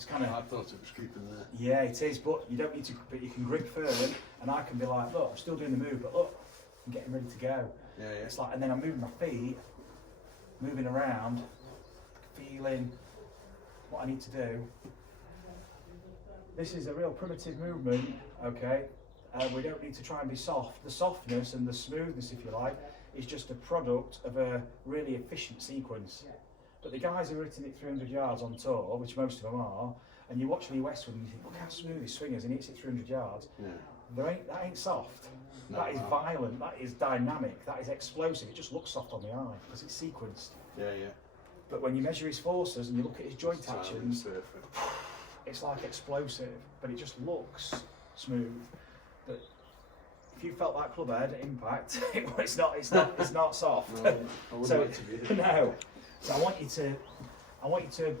kind of... I thought it was keeping there. Yeah, it is, but you don't need to, but you can grip firm, and I can be like, look, I'm still doing the move, but look, I'm getting ready to go. Yeah, yeah. It's like, and then I'm moving my feet, moving around, feeling what I need to do. This is a real primitive movement, okay? We don't need to try and be soft. The softness and the smoothness, if you like, is just a product of a really efficient sequence. But the guys who are hitting it 300 yards on tour, which most of them are, and you watch Lee Westwood and you think, look how smooth he swings and he hits it 300 yards. Yeah. That ain't soft. No, that is violent, that is dynamic, that is explosive. It just looks soft on the eye because it's sequenced. Yeah, yeah. But when you measure his forces and you look at his joint actions, it's like explosive, but it just looks smooth. But if you felt that club head at impact, it's not soft. No, I wouldn't like to be. No. So I want you to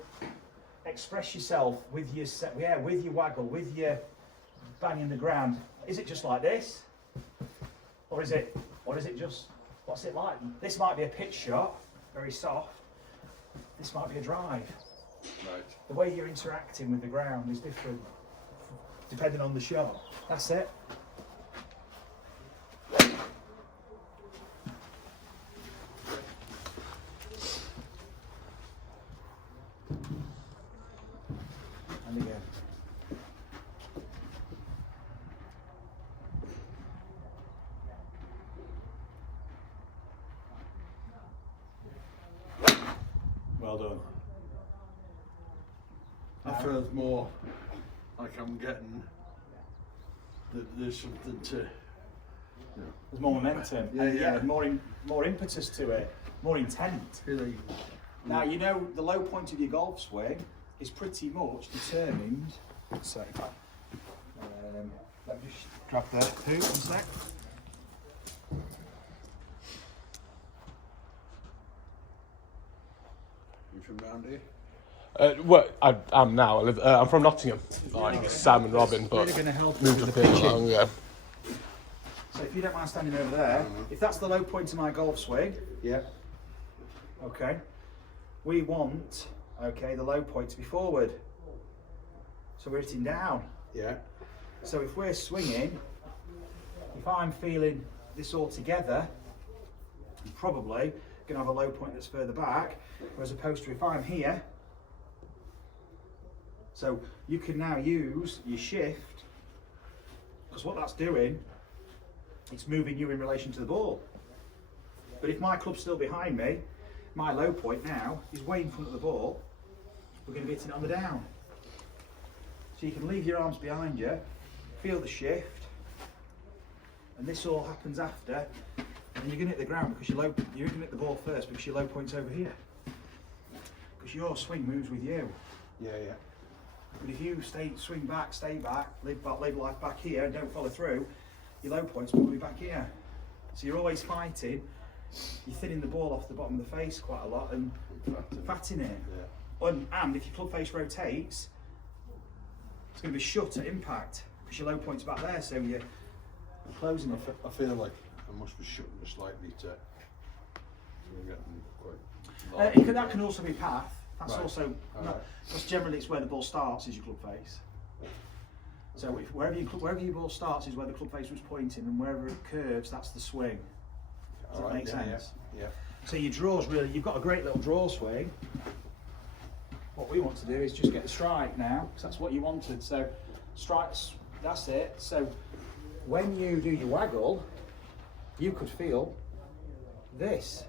express yourself with your with your waggle, with your banging the ground. Is it just like this? Or is it just, what's it like? This might be a pitch shot, very soft. This might be a drive. Right. The way you're interacting with the ground is different, depending on the shot. That's it. And again. Well done. I feel more like I'm getting there's something to, you know, there's more momentum. Yeah. More impetus to it, more intent. Really. Now you know the low point of your golf swing is pretty much determined. So, let me just grab the hoop 1 sec. You from round here? Well, I'm now. I'm from Nottingham, like Sam and Robin, but really going to help moved with up the here pitching. long ago. So if you don't mind standing over there, if that's the low point of my golf swing, Yeah. okay, we want, okay, the low point to be forward. So we're hitting down. Yeah. So if we're swinging, if I'm feeling this all together, I'm probably going to have a low point that's further back, as opposed to if I'm here. So you can now use your shift, because what that's doing, it's moving you in relation to the ball. But if my club's still behind me, my low point now is way in front of the ball. We're going to be hitting it on the down. So you can leave your arms behind you, feel the shift, and this all happens after, and you're going to hit the ground because you're going to hit the ball first because your low point's over here. Because your swing moves with you. Yeah, yeah. But if you swing back, stay back, live life back here and don't follow through, your low point's probably back here. So you're always fighting. You're thinning the ball off the bottom of the face quite a lot and fatting it. Yeah. And if your club face rotates, it's going to be shut at impact because your low point's back there, so you're closing it. I feel like I must be shutting it slightly to get them quite. That can also be path. That's Right. also because generally it's where the ball starts is your club face. So wherever your ball starts is where the club face was pointing, and wherever it curves, that's the swing. Does that make sense? Yeah. So your draws really, you've got a great little draw swing. What we want to do is just get the strike now, because that's what you wanted. So strikes, that's it. So when you do your waggle, you could feel this.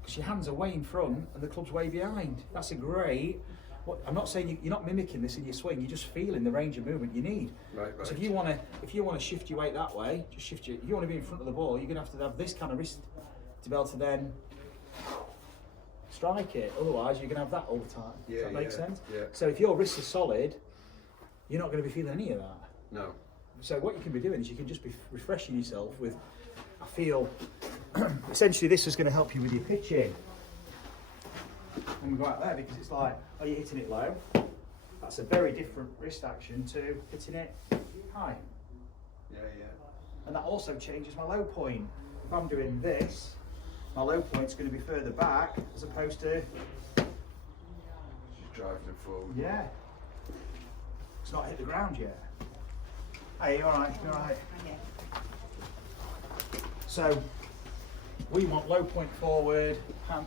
Because your hands are way in front and the club's way behind. That's a great. I'm not saying you're not mimicking this in your swing. You're just feeling the range of movement you need. Right. So if you want to shift your weight that way, just shift your. If you want to be in front of the ball, you're going to have this kind of wrist to be able to then strike it. Otherwise, you're going to have that all the time. Does that make sense? Yeah. So if your wrist is solid, you're not going to be feeling any of that. No. So what you can be doing is you can just be refreshing yourself with. I feel essentially this is going to help you with your pitching. When we go out there, because it's like, are you hitting it low? That's a very different wrist action to hitting it high. Yeah. And that also changes my low point. If I'm doing this, my low point's going to be further back as opposed to. Just driving it forward. Yeah. It's not hit the ground yet. Hey, you alright? You alright? So we want low point forward,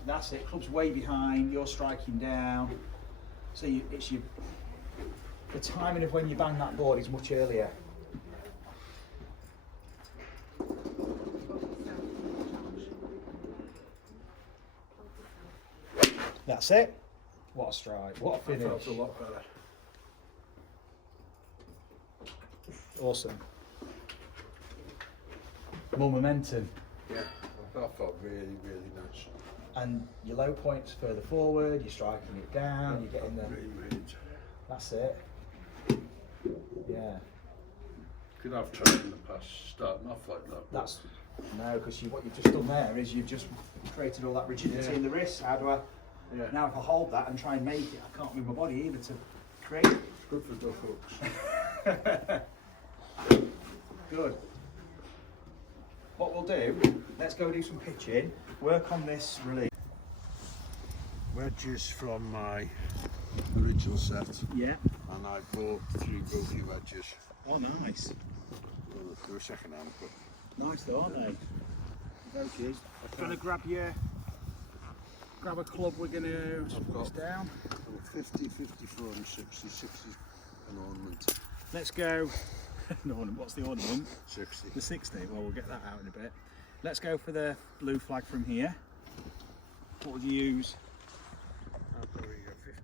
that's it, club's way behind, you're striking down. So the timing of when you bang that board is much earlier. That's it. What a strike, what a I finish. felt a lot better. Awesome. More momentum. Yeah. That felt really, really nice. And your low point's further forward, you're striking it down, you're getting the. Range. That's it. Yeah. Could have tried in the past starting off like that. That's no, because what you've just done there is you've just created all that rigidity in the wrist. How do I? Yeah. Now if I hold that and try and make it, I can't move my body either to create it. Good for duck hooks. Good. What we'll do, let's go do some pitching, work on this release. Wedges from my original set, Yeah. and I bought 3 Bogey wedges. Oh, nice. They were second hand, but Nice though, aren't they? Bogies. Gonna grab a club, we're gonna put this down. 50, 54 and 60. 60 an ornament. Let's go. No, what's the ornament? 60. The 60. Well, we'll get that out in a bit. Let's go for the blue flag from here. What would you use? I'll probably go 54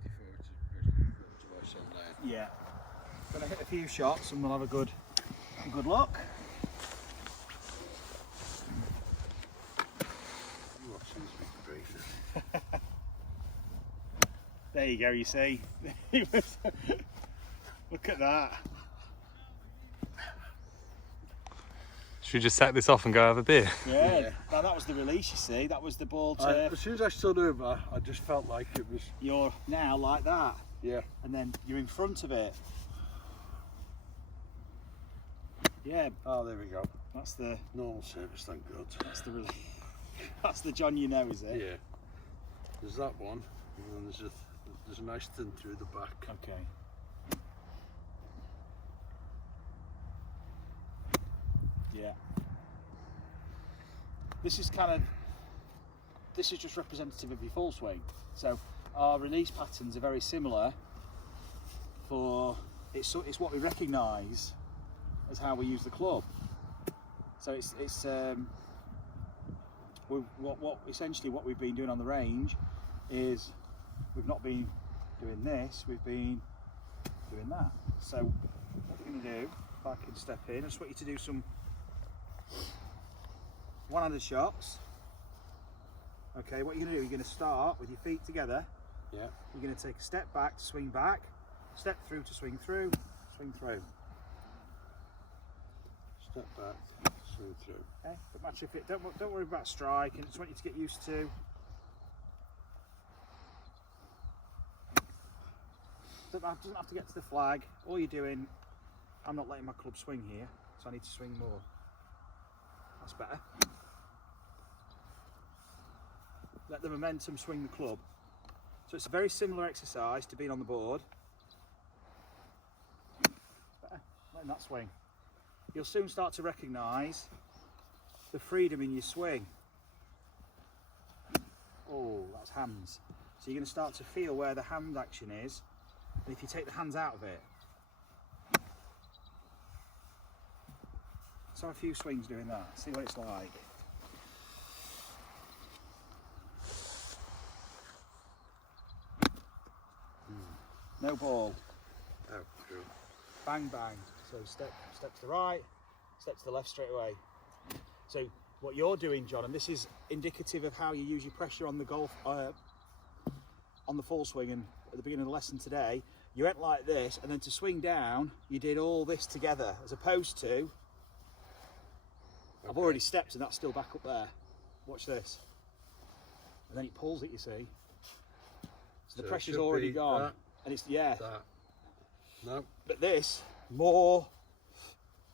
to my son there. Yeah. Gonna hit a few shots and we'll have a good look. What seems to be great. There you go, you see. Look at that. Should we just set this off and go have a beer? Yeah. Now that was the release, you see. That was the ball turf. As soon as I stood over, I just felt like it was. You're now like that. Yeah. And then you're in front of it. Yeah. Oh, there we go. That's the Normal service, thank God. that's the release. That's the John you know, is it? Yeah. There's that one, and then there's a nice thin through the back. Okay. Yeah. This is just representative of your full swing. So our release patterns are very similar. It's what we recognise as how we use the club. So it's essentially what we've been doing on the range is we've not been doing this, we've been doing that. So what we're going to do, if I can step in, I just want you to do some one-handed shots. Okay, what you're going to do, you're going to start with your feet together. Yeah. You're going to take a step back to swing back, step through to swing through, swing through. Step back, swing through. Okay, don't matter if it. Don't worry about strike. I just want you to get used to. Doesn't have to get to the flag. All you're doing, I'm not letting my club swing here, so I need to swing more. That's better. Let the momentum swing the club. So it's a very similar exercise to being on the board. Better, letting that swing. You'll soon start to recognise the freedom in your swing. Oh, that's hands. So you're going to start to feel where the hand action is, and if you take the hands out of it. So a few swings doing that, see what it's like. No ball. Oh, true. Bang, bang. So step to the right, step to the left straight away. So what you're doing, John, and this is indicative of how you use your pressure on the golf, on the full swing, and at the beginning of the lesson today, you went like this, and then to swing down, you did all this together, as opposed to, okay. I've already stepped and that's still back up there. Watch this. And then it pulls it, you see. So the pressure's already gone. That, and it's, yeah. That. No. But this, more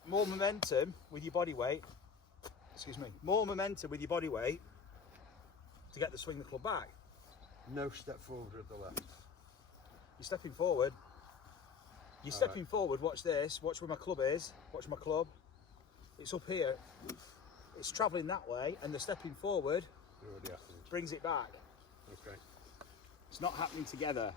momentum with your body weight, excuse me, more momentum with your body weight to get the swing the club back. No step forward at the left. You're stepping forward. You're stepping forward, watch this, watch where my club is, watch my club. It's up here. It's travelling that way, and the stepping forward brings it back. Okay. It's not happening together.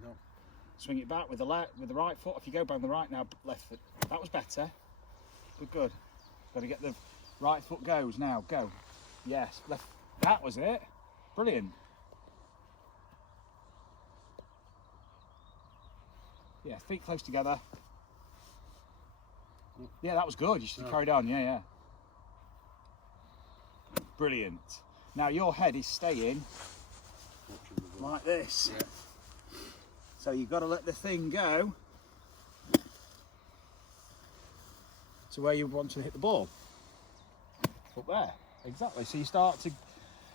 No. Swing it back with the right foot. If you go bang the right now, left foot. That was better. Good. Got to get the right foot goes now. Go. Yes. Left. That was it. Brilliant. Yeah. Feet close together. Yeah, that was good. You should have carried on. Yeah. Brilliant. Now your head is staying like this. Yeah. So you've got to let the thing go to where you want to hit the ball. Up there, exactly. So you start to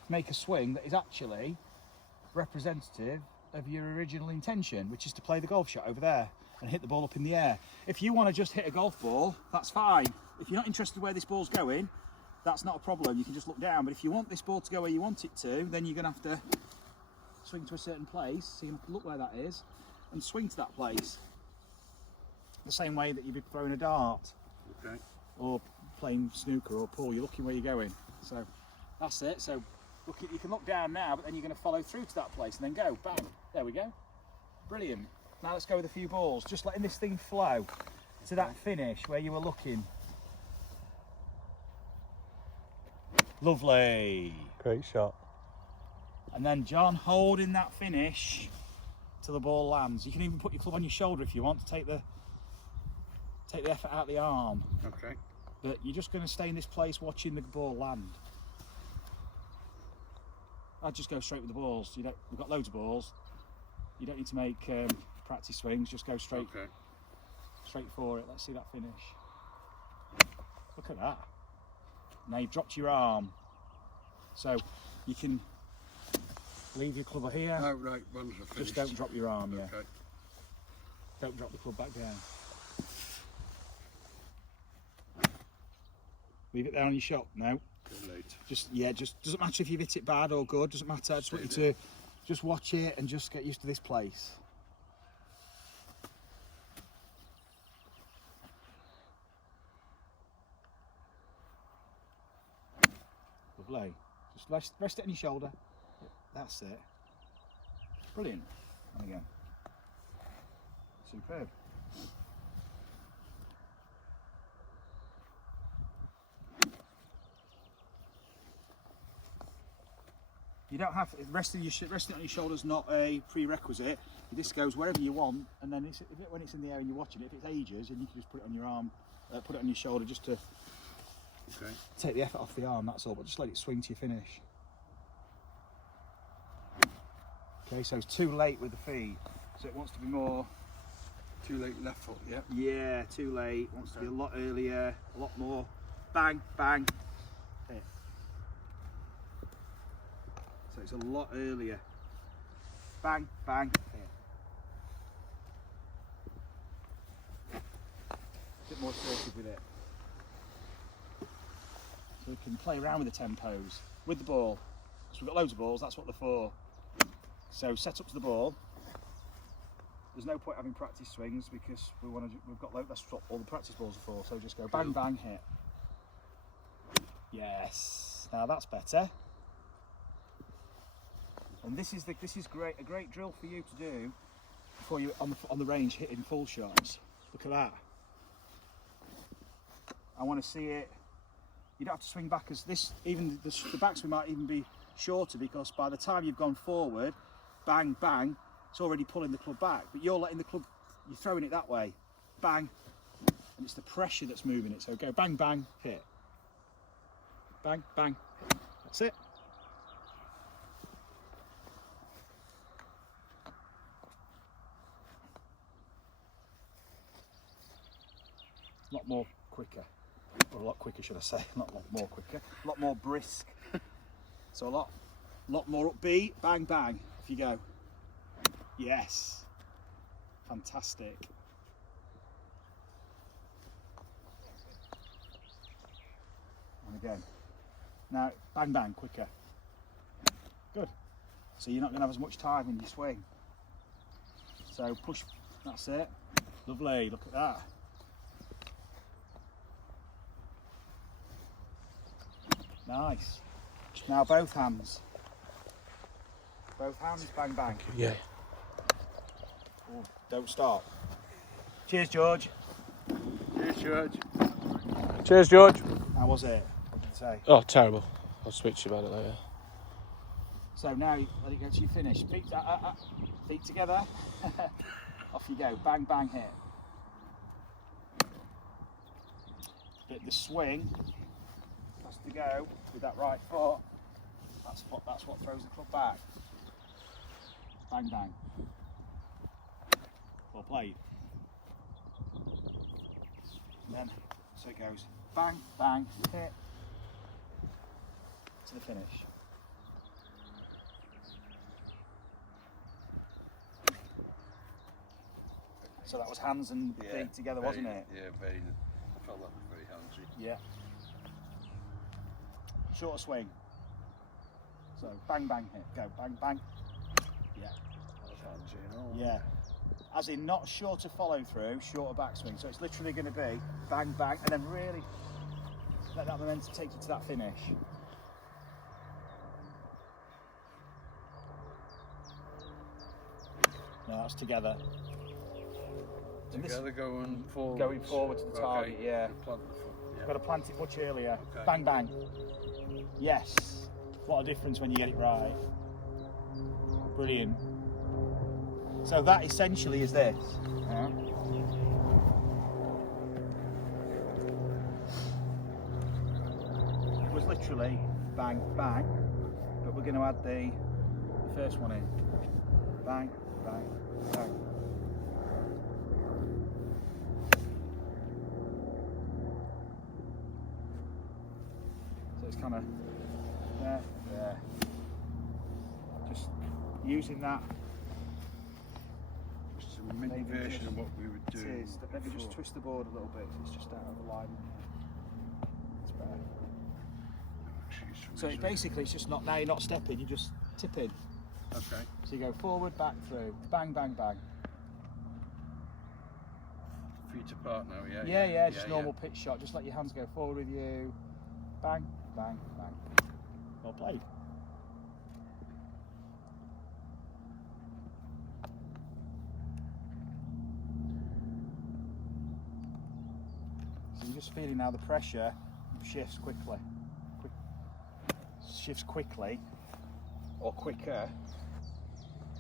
make a swing that is actually representative of your original intention, which is to play the golf shot over there and hit the ball up in the air. If you want to just hit a golf ball, that's fine. If you're not interested where this ball's going, that's not a problem. You can just look down. But if you want this ball to go where you want it to, then you're going to have to swing to a certain place. So you have to look where that is and swing to that place. The same way that you'd be throwing a dart. Okay. Or playing snooker or pool, you're looking where you're going. So that's it. So you can look down now, but then you're going to follow through to that place and then go, bang. There we go. Brilliant. Now let's go with a few balls. Just letting this thing flow to that finish where you were looking. Lovely. Great shot. And then John, holding that finish till the ball lands. You can even put your club on your shoulder if you want to take the effort out of the arm. Okay. But you're just going to stay in this place watching the ball land. I'd just go straight with the balls. We've got loads of balls. You don't need to make practice swings. Just go straight for it. Let's see that finish. Look at that. Now you've dropped your arm. So you can leave your club here. Oh, right. One's a finish. Just don't drop your arm, yeah. Okay. Don't drop the club back down. Leave it there on your shot. No. Too late. Just doesn't matter if you've hit it bad or good. Doesn't matter. I just want you to just watch it and just get used to this place. Lovely. Just rest it on your shoulder. That's it. Brilliant. And again. Superb. You don't have resting on your shoulders, not a prerequisite. This goes wherever you want, and then when it's in the air and you're watching it, if it's ages, and you can just put it on your arm put it on your shoulder just to Okay. take the effort off the arm, that's all, but just let it swing to your finish. Okay, so it's too late with the feet, so it wants to be more... Too late left foot, yeah. Yeah, too late, wants to be a lot earlier, a lot more. Bang, bang, hit. So it's a lot earlier. Bang, bang, hit. A bit more assertive with it. So we can play around with the tempos, with the ball. So we've got loads of balls, that's what they're for. So set up to the ball. There's no point having practice swings because we've got that's what all the practice balls are for. So just go bang, bang, hit. Yes, now that's better. And this is a great drill for you to do before you on the range hitting full shots. Look at that. I want to see it. You don't have to swing back as this. Even the backswing might even be shorter because by the time you've gone forward, bang, bang, it's already pulling the club back. But you're letting the club, you're throwing it that way, bang, and it's the pressure that's moving it. So go bang, bang, hit. Bang, bang, hit. That's it. A lot more quicker, or a lot quicker should I say, not a lot more quicker, a lot more brisk. So a lot more upbeat, bang, bang, if you go. Yes, fantastic. And again, now bang, bang, quicker. Good. So you're not going to have as much time in your swing. So push, that's it. Lovely, look at that. Nice. Now both hands. Both hands, bang, bang. Yeah. Oh, don't stop. Cheers, George. Cheers, George. Cheers, George. How was it? What did you say? Oh, terrible. I'll speak to you about it later. So now let it go to your finish. Feet together. Off you go. Bang, bang, hit. But the swing has to go with that right foot. That's what throws the club back. Bang, bang. Well played. And then so it goes. Bang, bang, hit to the finish. So that was hands and feet together, wasn't it? Yeah, very. I felt that was very handsy. Yeah. Shorter swing. So bang, bang, hit. Go bang, bang. Yeah. That was handsy, you know. Yeah. As in not shorter follow through, shorter backswing. So it's literally going to be bang, bang, and then really let that momentum take you to that finish. No, that's together. And this- Together going forward. Going forward to the target, yeah. Plant the foot, yeah. Got to plant it much earlier. Okay. Bang, bang. Yes. What a difference when you get it right. Brilliant. So that essentially is this. Yeah. It was literally bang, bang, but we're going to add the first one in. Bang, bang, bang. So it's kind of, yeah. Just using that. It's a mini Maybe version just- of what we would do. It is. Let me just before. twist the board a little bit. It's just out of alignment. It's better. Excuse So me, it basically, it's just not, now you're not stepping, you're just tipping. Okay. So you go forward, back, through, bang, bang, bang. Feet apart now, yeah. Yeah, just normal pitch shot. Just let your hands go forward with you. Bang, bang, bang. Well played. So you're just feeling now the pressure shifts quickly. Shifts quickly or quicker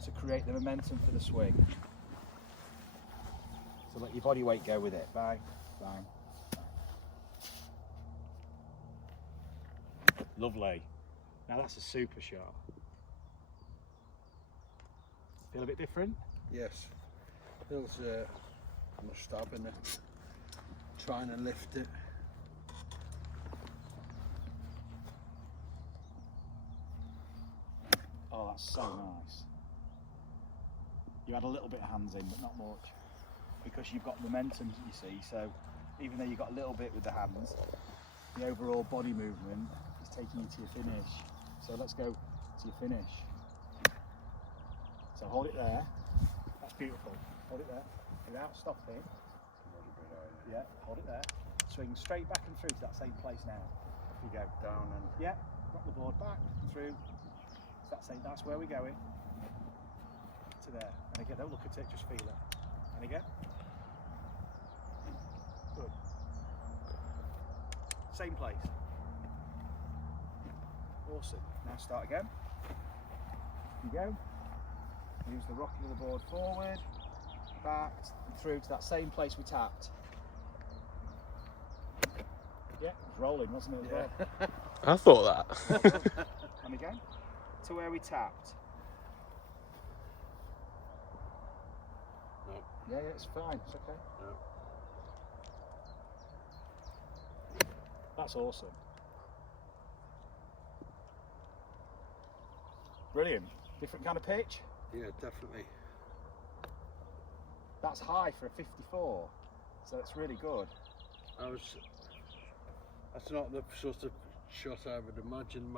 to create the momentum for the swing. So let your body weight go with it. Bang, bang, bang. Lovely. Now that's a super shot. Feel a bit different? Yes. Feels much stab in it. Trying to lift it. Oh, that's so nice. You had a little bit of hands in, but not much. Because you've got momentum, you see, so even though you've got a little bit with the hands, the overall body movement is taking you to your finish. So let's go to your finish. So hold it there. That's beautiful. Hold it there. Without stopping. Yeah, hold it there. Swing straight back and through to that same place now. Off you go. Down and Yeah, rock the board back, through. That's where we're going. To there. And again, don't look at it, just feel it. And again. Good. Same place. Awesome. Now start again. You go. Use the rocking of the board forward, back, and through to that same place we tapped. Yeah, it was rolling, wasn't it, as well? I thought that. And again, to where we tapped. no. Yeah, it's fine, it's okay. No. That's awesome. Brilliant. Different kind of pitch. Yeah, definitely. That's high for a 54, so it's really good. That's not the sort of shot I would imagine.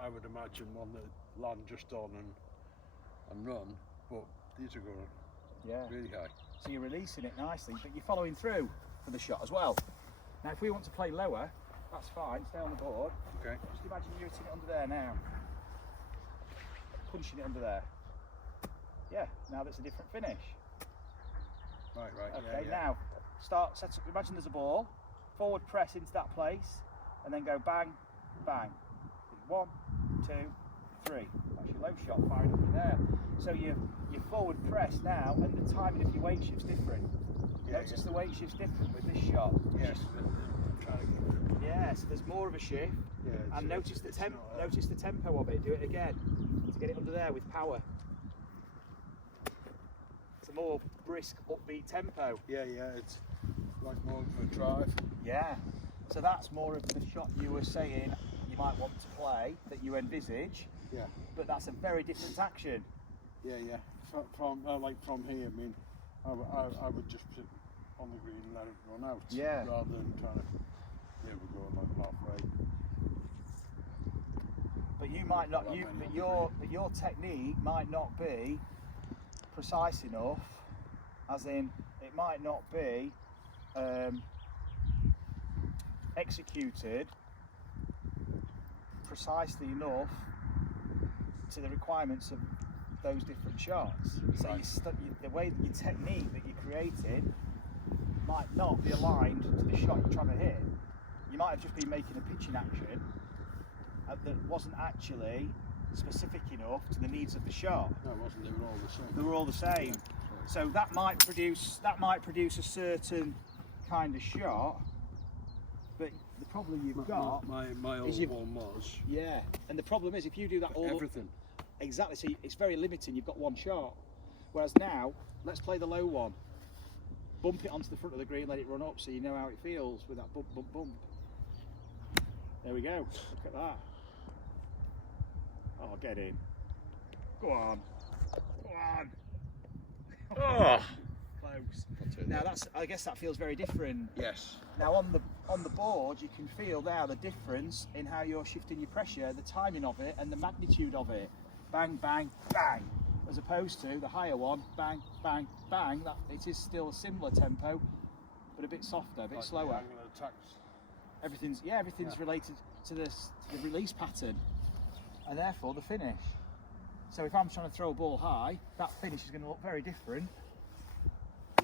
I would imagine one that land just on and run, but these are going Yeah. really high. So you're releasing it nicely, but you're following through for the shot as well. Now, if we want to play lower, that's fine. Stay on the board. Okay. Just imagine you're hitting it under there now. Punching it under there. Yeah, now that's a different finish. Right. Okay, Yeah. now set up. Imagine there's a ball. Forward press into that place, and then go bang, bang. 1, 2, 3. That's your low shot firing up in there. So your forward press now, and the timing of your weight shift's different. Notice the weight shift's different with this shot. Yes. I'm trying to get. Yeah, so there's more of a shift. Yeah. And notice the tempo of it. Do it again to get it under there with power. It's a more brisk, upbeat tempo. Yeah. It's like more of a drive. Yeah. So that's more of the shot you were saying you might want to play, that you envisage. Yeah. But that's a very different action. Yeah. From here, I mean, I would just sit on the green and let it run out. Yeah. Rather than trying to. Yeah, we're going like halfway. But you might not. But your technique might not be precise enough. As in, it might not be executed precisely enough to the requirements of those different shots. So the way that your technique that you're creating might not be aligned to the shot you're trying to hit. You might have just been making a pitching action that wasn't actually specific enough to the needs of the shot. No, it wasn't. They were all the same. They were all the same. Yeah, So that might produce a certain kind of shot, but the problem you've got my old one was. Yeah, and the problem is if you do that all everything. Exactly, so it's very limiting. You've got one shot. Whereas now, let's play the low one. Bump it onto the front of the green, let it run up, so you know how it feels with that bump, bump, bump. There we go. Look at that. Oh, get in. Go on. Go on. Oh. Close. Now I guess that feels very different. Yes. Now on the board, you can feel now the difference in how you're shifting your pressure, the timing of it, and the magnitude of it. Bang, bang, bang. As opposed to the higher one, bang, bang, bang. That it is still a similar tempo, but a bit softer, a bit slower. Angle of attacks. Everything's related to the release pattern, and therefore the finish. So if I'm trying to throw a ball high, that finish is going to look very different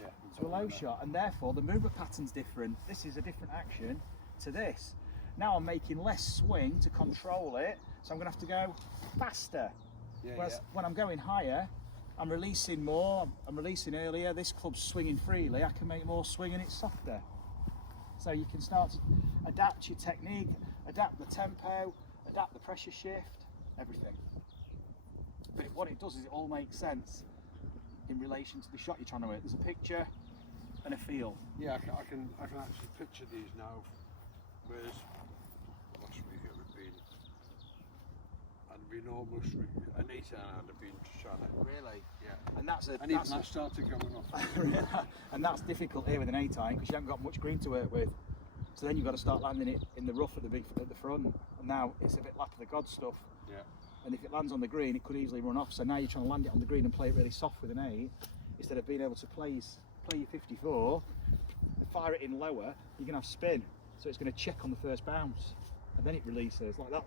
Yeah. to a low shot, and therefore the movement pattern's different. This is a different action to this. Now I'm making less swing to control it, so I'm going to have to go faster. Yeah, Whereas when I'm going higher, I'm releasing more, I'm releasing earlier, this club's swinging freely, I can make more swing and it's softer. So you can start to adapt your technique, adapt the tempo, adapt the pressure shift, everything. But what it does is it all makes sense in relation to the shot you're trying to hit. There's a picture and a feel. Yeah, I can actually picture these now. Whereas last week it would have been, I'd been almost an 8 and I'd have been trying to. Really? Yeah. And that's And even that started going off. and that's difficult here with an 8 iron because you haven't got much green to work with. So then you've got to start landing it in the rough at the front. And now it's a bit lap of the god stuff. Yeah. And if it lands on the green, it could easily run off. So now you're trying to land it on the green and play it really soft with an 8, instead of being able to play your 54, fire it in lower, you're going to have spin. So it's going to check on the first bounce, and then it releases like that.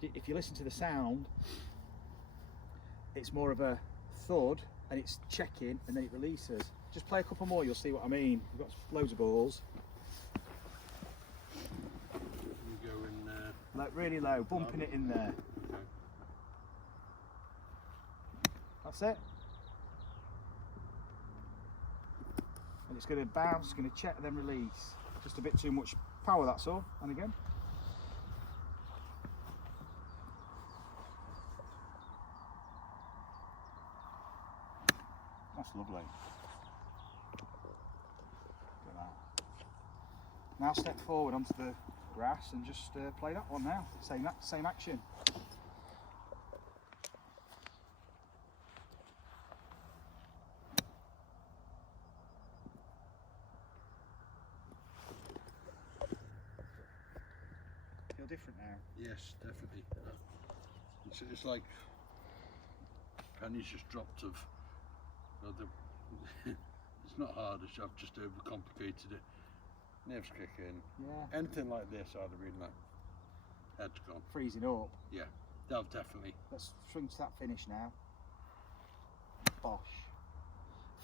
If you listen to the sound, it's more of a thud, and it's checking, and then it releases. Just play a couple more, you'll see what I mean. We've got loads of balls. You go in Like really low, bumping it in there. Okay. That's it. And it's going to bounce, it's going to check, and then release. Just a bit too much power, that's all. And again. That's lovely. Look at that. Now step forward onto the grass and just play that one now. Same action. Feel different now. Yes, definitely. It's like pennies just dropped of. Well, it's not hard. I've just overcomplicated it. Nerves kick in. Yeah. Anything like this, I'd have been like, head's gone. Freezing up. Yeah, definitely. Let's swing to that finish now. Bosh.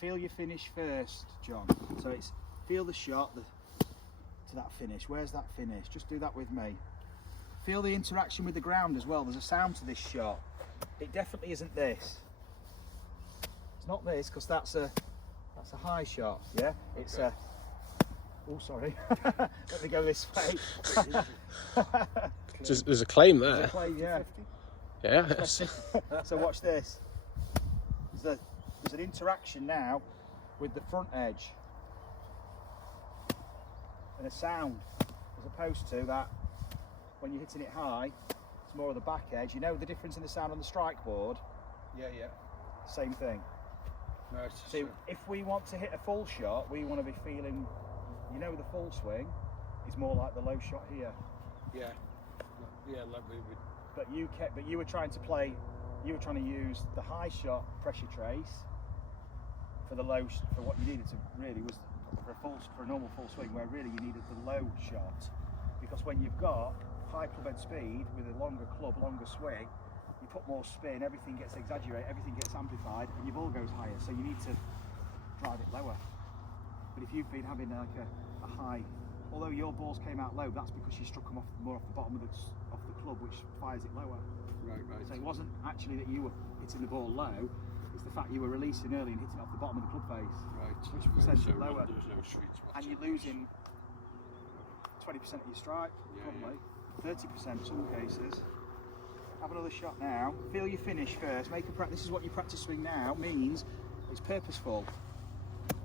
Feel your finish first, John. So it's feel the shot to that finish. Where's that finish? Just do that with me. Feel the interaction with the ground as well. There's a sound to this shot. It definitely isn't this. It's not this, because that's a high shot. Yeah. It's Okay. Oh, sorry. Let me go this way. There's a claim there. There's a play, yeah. Yeah. So watch this. There's an interaction now with the front edge and a sound, as opposed to that when you're hitting it high, it's more of the back edge. You know the difference in the sound on the strike board? Yeah. Same thing. Right. So if we want to hit a full shot, we want to be feeling, you know, the full swing is more like the low shot here. Yeah. Like we would. But you were trying to use the high shot pressure trace for the low, for what you needed to really was for a normal full swing, where really you needed the low shot, because when you've got high club head speed with a longer club, longer swing, you put more spin, everything gets exaggerated, everything gets amplified, and your ball goes higher. So you need to drive it lower. But if you've been having like a high, although your balls came out low, that's because you struck them more off the bottom of the club, which fires it lower. Right. So it wasn't actually that you were hitting the ball low, it's the fact you were releasing early and hitting it off the bottom of the club face. Right. Which percent So lower. There's no sweet spot. And you're losing 20% of your strike, probably. 30% in some cases. Have another shot now. Feel your finish first. This is what your practice swing now means. It's purposeful.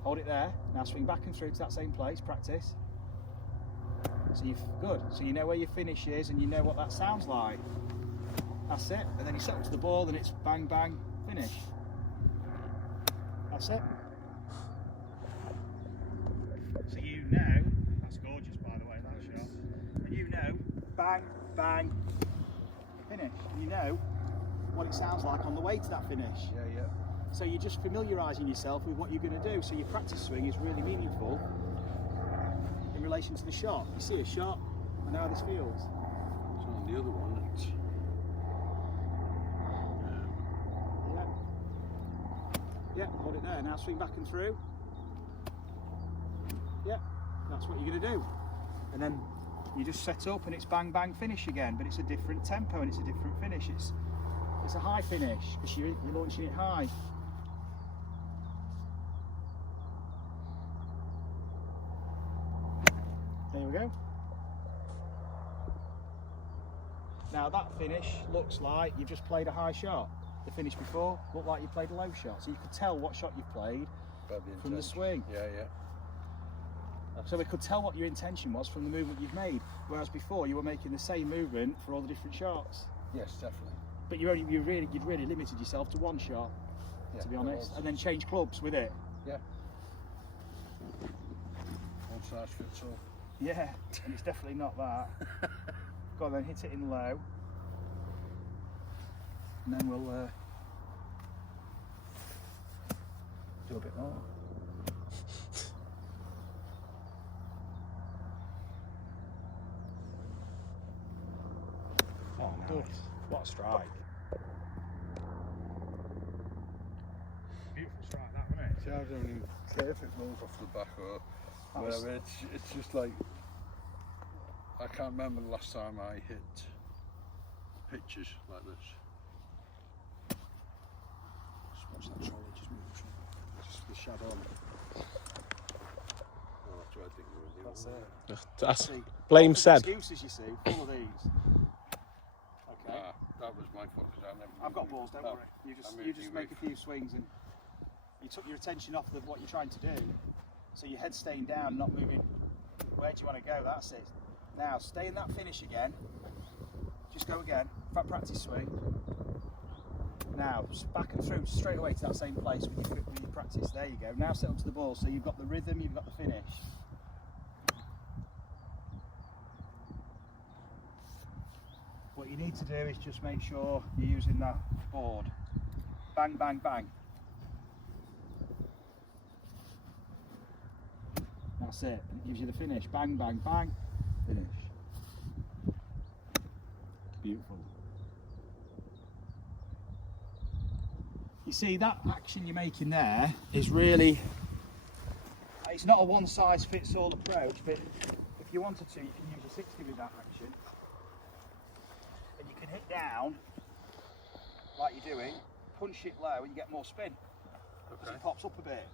Hold it there. Now swing back and through to that same place. Practice. So good. So you know where your finish is and you know what that sounds like. That's it. And then you settle to the ball and it's bang bang finish. That's it. So you know, that's gorgeous by the way, that shot. And you know, bang bang finish. And you know what it sounds like on the way to that finish. Yeah. So you're just familiarising yourself with what you're going to do. So your practice swing is really meaningful in relation to the shot. You see a shot, I know how this feels. So on the other one, it's Yeah, hold it there. Now swing back and through. Yeah, that's what you're going to do. And then you just set up and it's bang bang finish again, but it's a different tempo and it's a different finish. It's a high finish because you're launching it high. There we go. Now that finish looks like you've just played a high shot. The finish before looked like you played a low shot. So you could tell what shot you've played from the swing. Yeah, yeah. So we could tell what your intention was from the movement you've made. Whereas before you were making the same movement for all the different shots. Yes, definitely. But you'd really limited yourself to one shot, to be honest, and then change clubs with it. Yeah. One size fits all. Yeah, and it's definitely not that. Go on then, hit it in low. And then we'll do a bit more. Oh, nice. What a strike. Beautiful strike, that, wasn't it? See, I don't even care if it rolls off the back or whatever. It's just like, I can't remember the last time I hit pitches like this. Just watch that trolley just move from just the shadow on it. Oh, that's what I think we're doing. That's it. That's See, blame lots of Seb. excuses, you see, full of these. Okay. That was my fault because I never. I've got balls, don't Oh, worry. I You just make a few swings and you took your attention off of what you're trying to do. So your head's staying down, not moving. Where do you want to go? That's it. Now stay in that finish again. Just go again. Practice swing. Now back and through straight away to that same place with your practice. There you go. Now set up to the ball. So you've got the rhythm, you've got the finish. What you need to do is just make sure you're using that board. Bang, bang, bang. That's it. It gives you the finish. Bang, bang, bang. Finish. Beautiful. You see, that action you're making there is really, it's not a one size fits all approach, but if you wanted to, you can use a 60 with that action. And you can hit down, like you're doing, punch it low and you get more spin. Okay. It pops up a bit.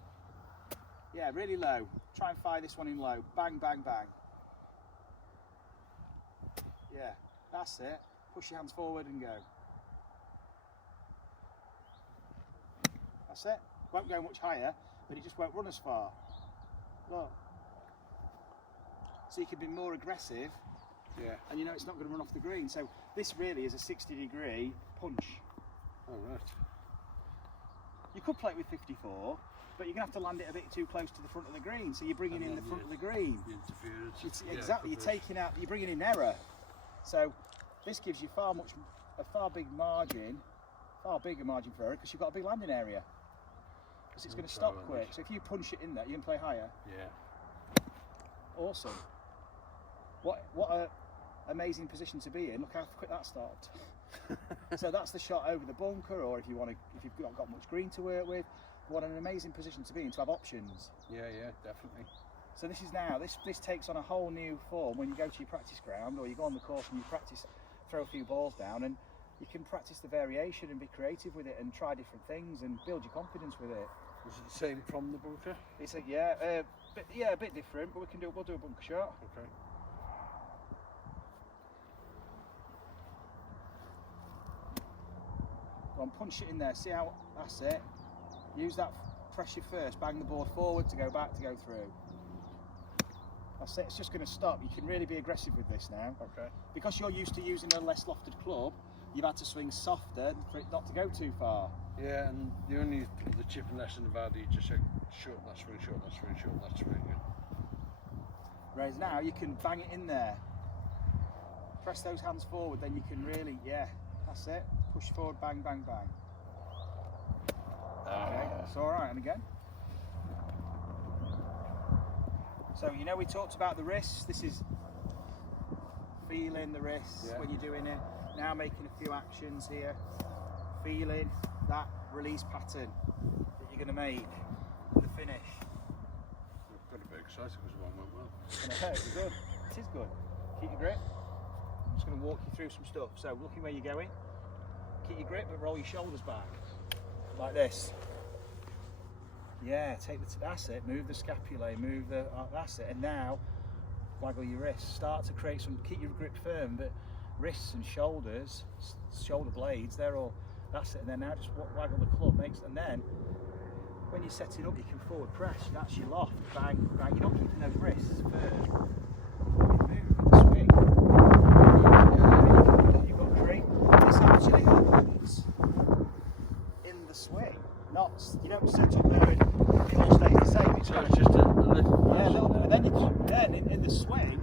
Yeah, really low. Try and fire this one in low. Bang, bang, bang. Yeah, that's it. Push your hands forward and go. That's it. Won't go much higher, but it just won't run as far. Look. So you can be more aggressive. Yeah. And you know it's not going to run off the green. So this really is a 60-degree punch. Oh, right. You could play it with 54, but you're going to have to land it a bit too close to the front of the green. So you're bringing in the front of the green. The interference. Exactly. You're taking out. You're bringing in error. So this gives you a far bigger margin for error because you've got a big landing area. Because it's going to stop quick. So if you punch it in there, you can play higher. Yeah. Awesome. What a amazing position to be in. Look how quick that stopped. So that's the shot over the bunker, or if you've not got much green to work with, what an amazing position to be in, to have options. Yeah, yeah, definitely. So this is now, this takes on a whole new form when you go to your practice ground or you go on the course and you practice, throw a few balls down, and you can practice the variation and be creative with it and try different things and build your confidence with it. Was it the same from the bunker? It's a a bit different, but we'll do a bunker shot. Okay. Go on, punch it in there, see how, that's it. Use that pressure first, bang the board forward to go back, to go through. That's it, it's just going to stop. You can really be aggressive with this now. Okay. Because you're used to using a less lofted club, you've had to swing softer for it not to go too far. Yeah, and the only the chipping lesson I've had, you just say short that swing, short that swing, short that swing. Whereas now you can bang it in there. Press those hands forward, then you can really, yeah, that's it. Push forward, bang, bang, bang. Okay, that's all right, and again. So, you know, we talked about the wrists. This is feeling the wrists when you're doing it. Now making a few actions here. Feeling that release pattern that you're going to make for the finish. I've got a bit excited because one went well. It's good. It is good. Keep your grip. I'm just going to walk you through some stuff. So, looking where you're going. Keep your grip, but roll your shoulders back. Like this. Yeah, that's it. Move the scapulae, move the, that's it. And now, waggle your wrists. Start to create some, keep your grip firm, but wrists and shoulders, shoulder blades, they're all, that's it. And then now just waggle the club, and then when you set it up, you can forward press, that's your loft, bang, bang. You're not keeping those wrists firm. You move with the swing. You've got great, this actually happens in the swing. Not, you don't set up there and it all stays the same. It's So it's just a little. yeah, a little bit. And then you can, then in the swing,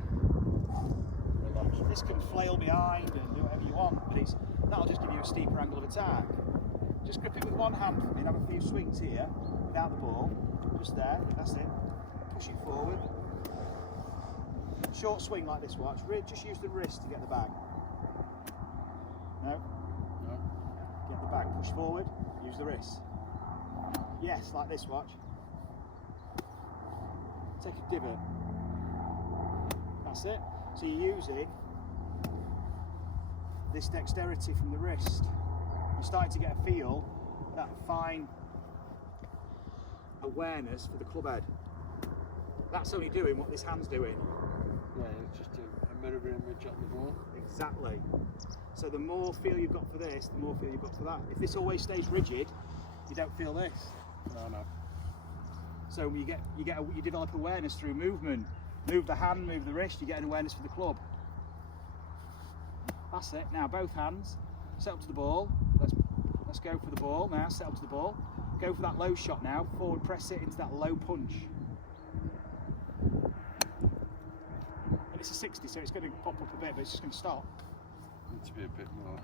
this can flail behind and do whatever you want, but that'll just give you a steeper angle of attack. Just grip it with one hand and have a few swings here without the ball. Just there, that's it. Push it forward. Short swing like this, watch. Just use the wrist to get the bag. No? No. Get the bag, push forward, use the wrist. Yes, like this, watch. Take a divot. That's it. So you're using this dexterity from the wrist. You're starting to get a feel, that fine awareness for the club head. That's only doing what this hand's doing. Yeah, it's just a mirror image on the ball. Exactly. So the more feel you've got for this, the more feel you've got for that. If this always stays rigid, you don't feel this. No. So you develop awareness through movement. Move the hand, move the wrist, you get an awareness for the club. That's it. Now both hands, set up to the ball. Let's go for the ball now, set up to the ball. Go for that low shot now, forward press it into that low punch. And it's a 60, so it's going to pop up a bit, but it's just going to stop. Need to be a bit more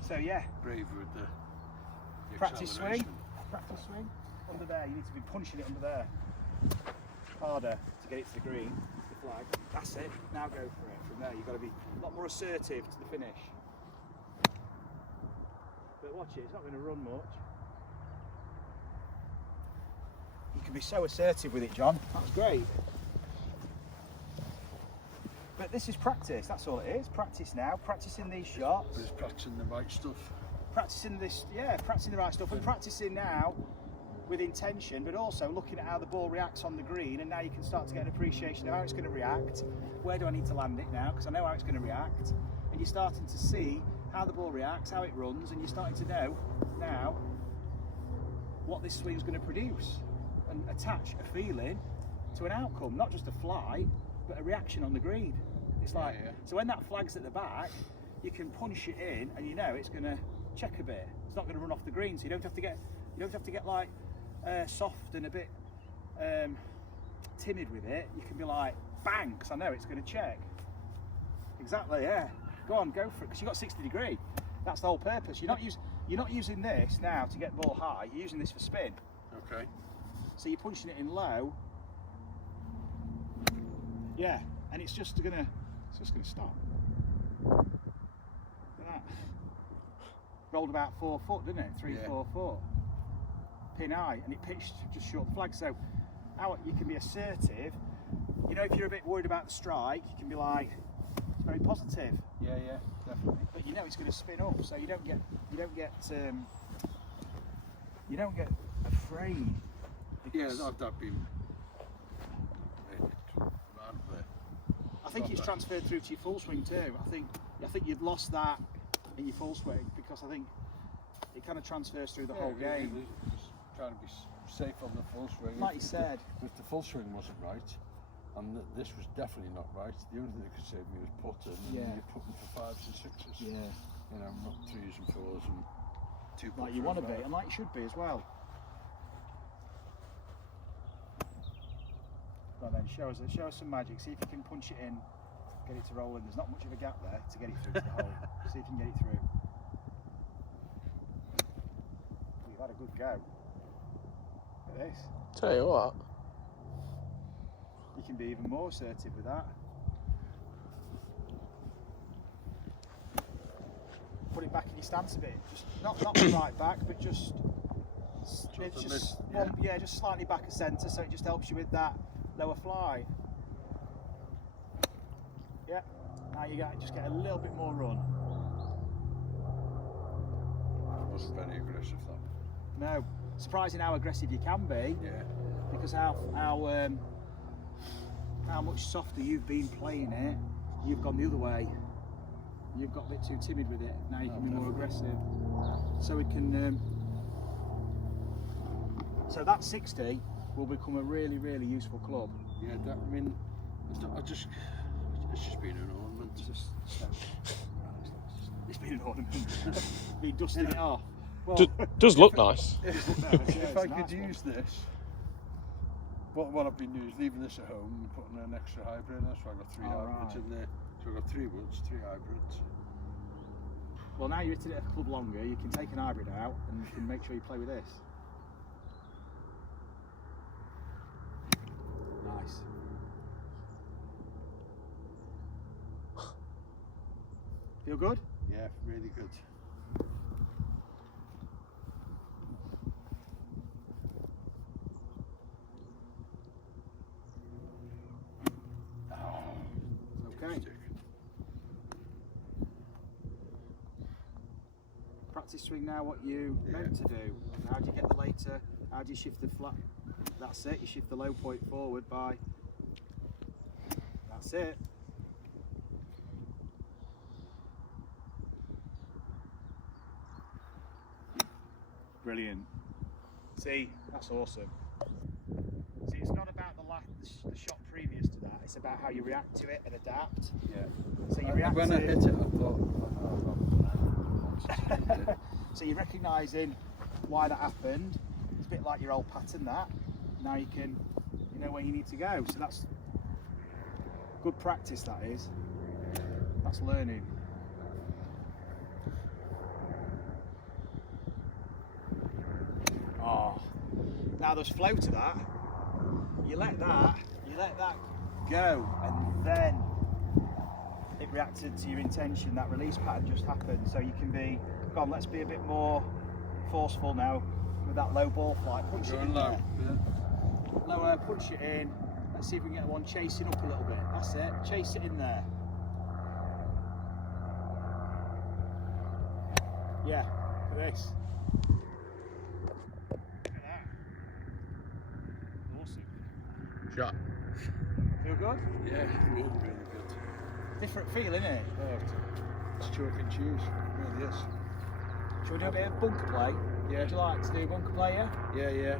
So yeah, brave with the practice swing. acceleration. Practice swing. Under there, you need to be punching it under there. Harder to get it to the green, the flag. That's it. Now go for it. From there, you've got to be a lot more assertive to the finish. But watch it, it's not going to run much. You can be so assertive with it, John. That's great. But this is practice, that's all it is. Practice now, practicing these shots. But it's practicing the right stuff. Practicing this, yeah, practicing the right stuff, and practicing now with intention, but also looking at how the ball reacts on the green, and now you can start to get an appreciation of how it's going to react. Where do I need to land it now? Because I know how it's going to react. And you're starting to see how the ball reacts, how it runs, and you're starting to know now what this swing is going to produce, and attach a feeling to an outcome, not just a fly, but a reaction on the green. It's like, yeah. So when that flag's at the back, you can punch it in, and you know it's going to check a bit. It's not going to run off the green, so you don't have to get like soft and a bit timid with it. You can be like bang, because I know it's going to check. Exactly, yeah. Go on, go for it, because you've got 60 degree. That's the whole purpose. You're not using this now to get the ball high. You're using this for spin. Okay. So you're punching it in low. Yeah, and it's just gonna stop. Look at that. Rolled about 4 foot, didn't it? 3, Yeah. 4 foot. Pin high, and it pitched just short of the flag. So how you can be assertive. You know, if you're a bit worried about the strike, you can be like, it's very positive. Yeah, definitely. But you know it's going to spin up, so you don't get afraid. Yeah, because I've been I think it's transferred through to your full swing too. I think you've lost that in your full swing, because I think it kind of transfers through the whole game. Just trying to be safe on the full swing. Like you said. If the full swing wasn't right, and this was definitely not right, the only thing that could save me was putting. Yeah. And you're putting for 5s and 6s. Yeah. You know, not 3s and 4s and 2 Like you want to be, and like you should be as well. Well then, show us some magic. See if you can punch it in, get it to roll in. There's not much of a gap there to get it through to the hole. See if you can get it through. You've had a good go. Look at this. Tell you what. You can be even more assertive with that. Put it back in your stance a bit. Just not right back, but just just slightly back of centre, so it just helps you with that lower fly. Yeah. Now you just get a little bit more run. It wasn't very aggressive, that. No. Surprising how aggressive you can be. Yeah. Because how much softer you've been playing it, you've gone the other way. You've got a bit too timid with it. Now you can be more aggressive. So we can. So that 60 will become a really, really useful club. Yeah, that, I mean, I just, it's just been an ornament. It's been an ornament. Been dusting it off. Well, Does look nice. If I could use this, what I've been doing is leaving this at home and putting an extra hybrid in there, so I've got 3 hybrids in there. So I've got 3 woods, 3 hybrids. Well, now you're at it a club longer, you can take an hybrid out and you can make sure you play with this. Nice. Feel good? Yeah, really good. Okay. Practice swing now what you meant to do. How do you get the later? How do you shift the flat? That's it, you shift the low point forward by. That's it. Brilliant. See, that's awesome. See, it's not about the shot previous to that, it's about how you react to it and adapt. Yeah. So you react when to I hit it, I thought, so you're recognising why that happened. It's a bit like your old pattern that. Now you know where you need to go. So that's good practice, that is. That's learning. Oh. Now there's flow to that. You let that go, and then it reacted to your intention. That release pattern just happened. So you can be, come on, let's be a bit more forceful now with that low ball flight. Punch it in low. there. Yeah. Lower, punch it in. Let's see if we can get one chasing up a little bit. That's it. Chase it in there. Yeah, look at this. Look at that. Awesome. Shot. Feel good? Yeah, really, really good. Different feel, isn't it? It's chalk and cheese, it really is. Shall we do a bit of bunker play? Yeah. Would you like to do bunker play, yeah? Yeah.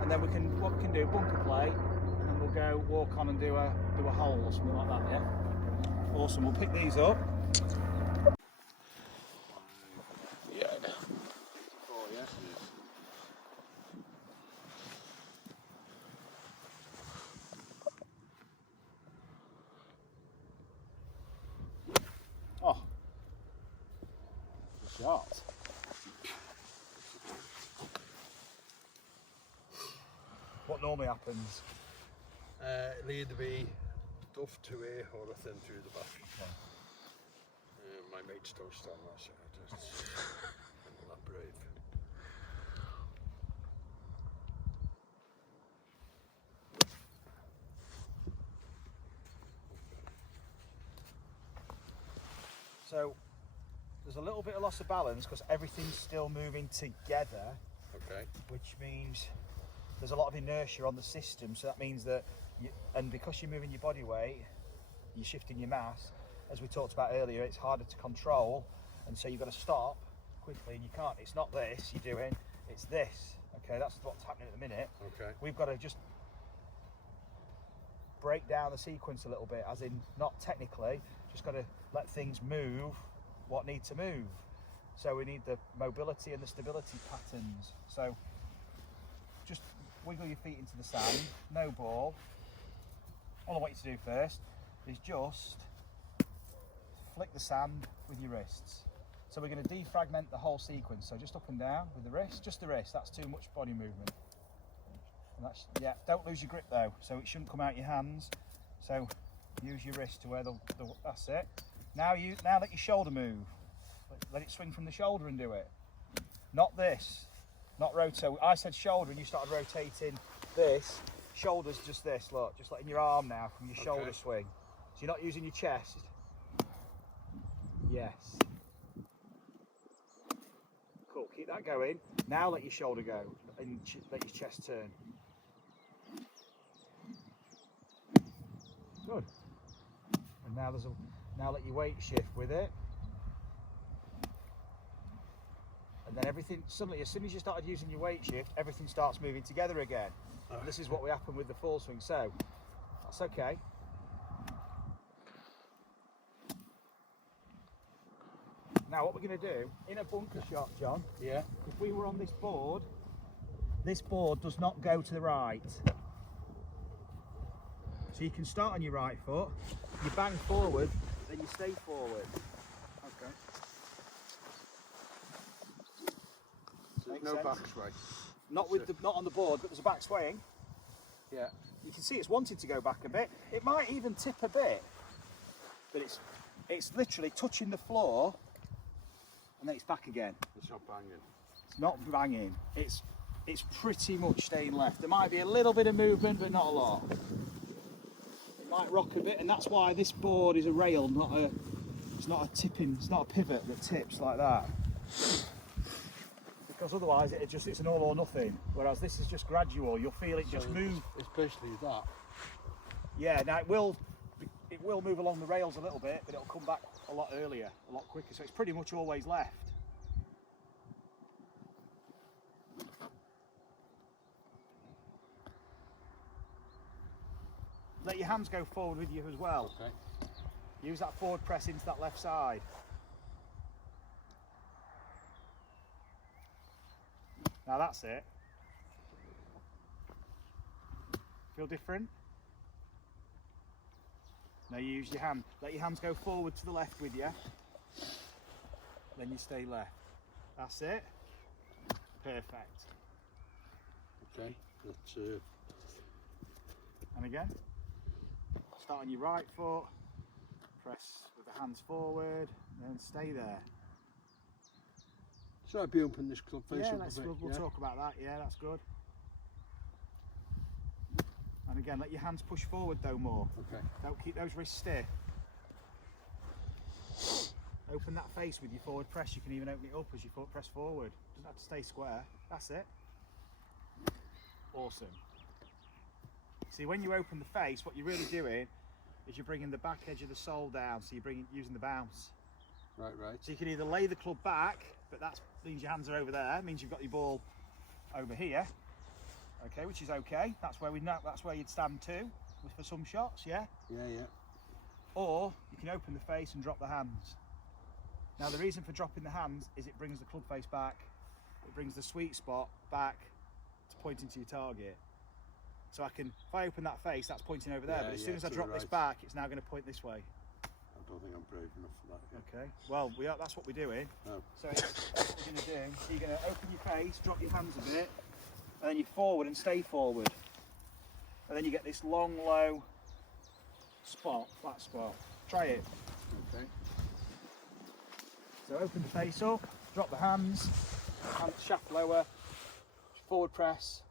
And then we can do bunker play, and then we'll go walk on and do a hole or something like that, yeah? Awesome, we'll pick these up. Yeah. Oh, yeah. Oh. Shot. What normally happens? It'll either be duff to here or a thin through the back. My mates don't stand that, so I just I'm not brave. So there's a little bit of loss of balance because everything's still moving together, Okay. which means there's a lot of inertia on the system. So that means that, and because you're moving your body weight, you're shifting your mass. As we talked about earlier, it's harder to control, and so you've got to stop quickly, and you can't. It's not this you're doing, it's this. Okay, that's what's happening at the minute. Okay. We've got to just break down the sequence a little bit, as in not technically, just got to let things move what need to move. So we need the mobility and the stability patterns. So just wiggle your feet into the sand, no ball. All I want you to do first is just flick the sand with your wrists. So we're going to defragment the whole sequence. So just up and down with the wrist, just the wrist. That's too much body movement. And that's, yeah, don't lose your grip though. So it shouldn't come out your hands. So use your wrist to where that's it. Now let your shoulder move. Let it swing from the shoulder and do it. Not this, not rotate. I said shoulder and you started rotating this. Shoulder's just this, look, just letting your arm now from your shoulder swing. So you're not using your chest. Yes. Cool, keep that going. Now let your shoulder go and let your chest turn. Good. And Now let your weight shift with it. And then everything, suddenly, as soon as you started using your weight shift, everything starts moving together again. And this is what we happen with the full swing, so that's okay. Now what we're going to do, in a bunker shot, John, Yeah. if we were on this board does not go to the right. So you can start on your right foot, you bang forward, then you stay forward. Okay. So there's Makes no sense. backsway. Not with the, not on the board, but there's a back swing. Yeah. You can see it's wanting to go back a bit. It might even tip a bit, but it's literally touching the floor, and then it's back again. It's not banging. It's not banging. It's pretty much staying left. There might be a little bit of movement, but not a lot. It might rock a bit, and that's why this board is a rail, not a. It's not a tipping. It's not a pivot that tips like that. Because otherwise, it's an all or nothing. Whereas this is just gradual. You'll feel it just move. It's basically that. Yeah. Now it will move along the rails a little bit, but it'll come back a lot earlier, a lot quicker. So it's pretty much always left. Let your hands go forward with you as well. Okay. Use that forward press into that left side. Now that's it. Feel different? Now you use your hand. Let your hands go forward to the left with you. Then you stay left. That's it. Perfect. Okay. That's And again. Start on your right foot. Press with the hands forward. Then stay there. So I'd be opening this club face Yeah, up a bit. we'll talk about that. Yeah, that's good. And again, let your hands push forward though more. Okay. Don't keep those wrists stiff. Open that face with your forward press. You can even open it up as you press forward. Doesn't have to stay square. That's it. Awesome. See, when you open the face, what you're really doing is you're bringing the back edge of the sole down. So you're using the bounce. Right. So you can either lay the club back, but that means your hands are over there. It means you've got your ball over here. Okay, which is okay. That's where you'd stand to for some shots, yeah? Yeah. Or you can open the face and drop the hands. Now the reason for dropping the hands is it brings the club face back. It brings the sweet spot back to pointing to your target. So if I open that face, that's pointing over there. Yeah, but as soon as I to drop the this right. back, it's now going to point this way. I don't think I'm brave enough for that yet. Okay. Well, that's what we're doing. No. So that's what we're going to do. So you're going to open your face, drop your hands a bit, and then you forward and stay forward. And then you get this long, low spot, flat spot. Try it. Okay. So open the face up, drop the hands shaft lower, forward press.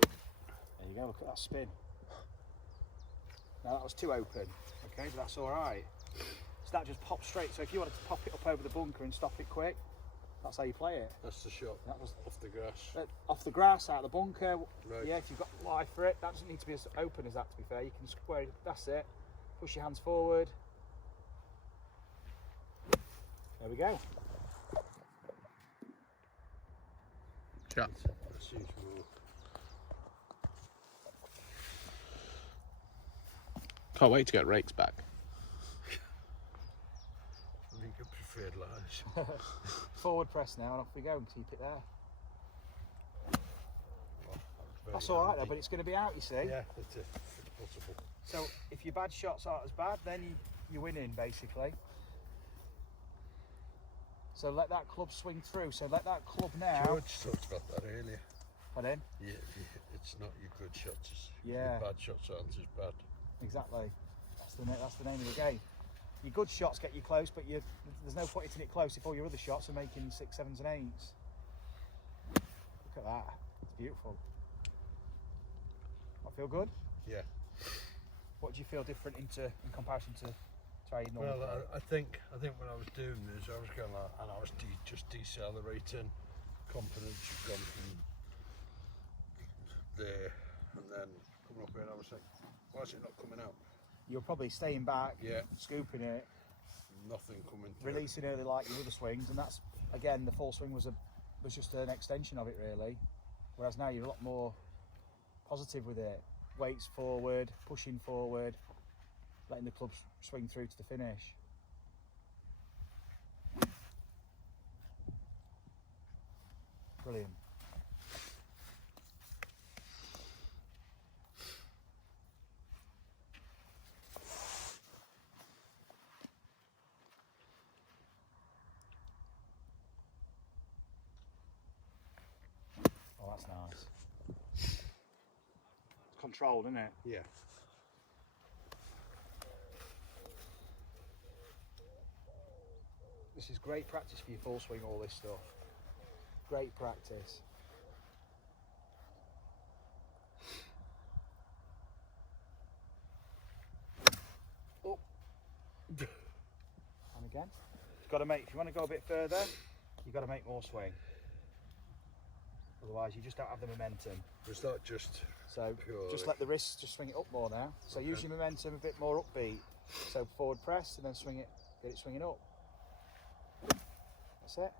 There you go, look at that spin. Now that was too open, okay, but that's all right. So that just pops straight. So if you wanted to pop it up over the bunker and stop it quick, that's how you play it. That's the shot. That was Off the grass. off the grass, out of the bunker. Right. Yeah, if you've got life for it, that doesn't need to be as open as that, to be fair. You can square it, that's it. Push your hands forward. There we go. Yeah. That seems more. Can't wait to get rakes back. I think I preferred lies. Forward press now and off we go and keep it there. Well, That's all right though, but it's going to be out, you see. Yeah, it's possible. So if your bad shots aren't as bad, then you're winning basically. So let that club swing through. So let that club now. George talked about that earlier. Pardon? Yeah, it's not your good shots. Yeah. Your bad shots aren't as bad. Exactly. That's the name of the game. Your good shots get you close, but there's no point hitting it close if all your other shots are making 6, 7s and 8s. Look at that. It's beautiful. I feel good. Yeah. What do you feel different in comparison to trying normal? Well, I think when I was doing this, I was going like, and I was just decelerating. Confidence had gone from there, and then coming up here, and I was like, why is it not coming out? you're probably staying back, Yeah. scooping it, Nothing coming through. releasing early like your other swings, and that's again the full swing was just an extension of it really. Whereas now you're a lot more positive with it. Weights forward, pushing forward, letting the club swing through to the finish. Brilliant. Oh, that's nice. It's controlled, isn't it? Yeah. This is great practice for your full swing, all this stuff. Great practice. Oh. And again. You've got to make, if you want to go a bit further, you've got to make more swing. Otherwise you just don't have the momentum. It's not just So purely. just let the wrists just swing it up more now. So use your momentum a bit more upbeat. So forward press and then swing it, get it swinging up. That's it.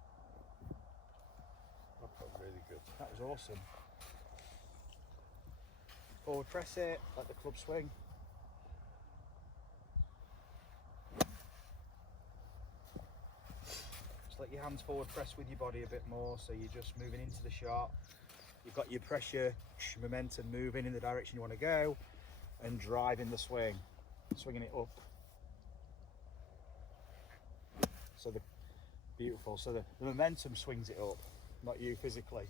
That felt really good. That was awesome. Forward press it, let the club swing. Just let your hands forward press with your body a bit more, so you're just moving into the shot. You've got your pressure, momentum moving in the direction you want to go, and driving the swing, swinging it up. So beautiful. So the momentum swings it up, not you physically.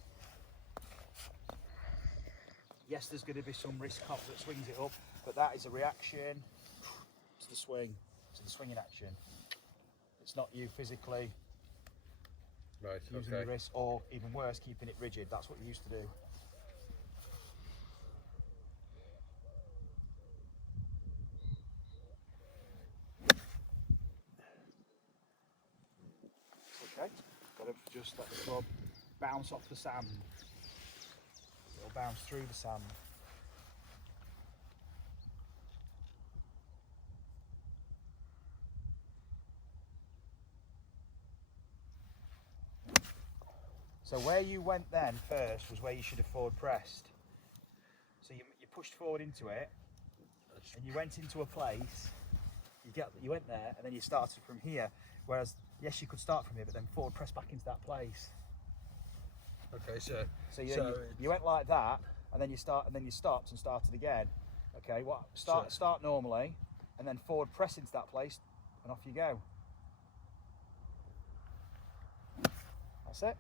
Yes, there's going to be some wrist cop that swings it up, but that is a reaction to the swing, to the swinging action. It's not you physically Right, using your wrist, or even worse, keeping it rigid. That's what you used to do. Okay, got to just let the club bounce off the sand. It'll bounce through the sand. So where you went then first was where you should have forward pressed. So you pushed forward into it, and you went into a place. You went there, and then you started from here. Whereas yes, you could start from here, but then forward press back into that place. Okay, so you went like that, and then you stopped and started again. Okay, start normally, and then forward press into that place, and off you go. That's it.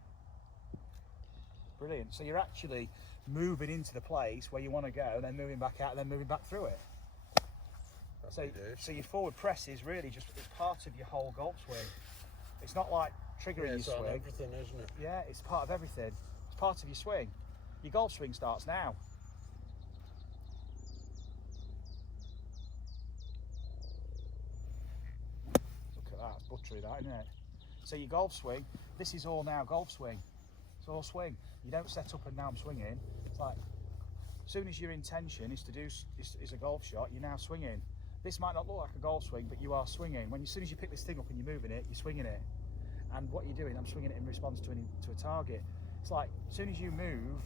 Brilliant. So you're actually moving into the place where you want to go, and then moving back out, and then moving back through it. So your forward press is really just, it's part of your whole golf swing. It's not like triggering your swing. It's on everything, isn't it? Yeah, it's part of everything. It's part of your swing. Your golf swing starts now. Look at that, it's buttery that, isn't it? So your golf swing, this is all now golf swing. It's all swing. You don't set up and now I'm swinging. It's like, as soon as your intention is to do is a golf shot, you're now swinging. This might not look like a golf swing, but you are swinging. As soon as you pick this thing up and you're moving it, you're swinging it. And what you're doing, I'm swinging it in response to a target. It's like, as soon as you move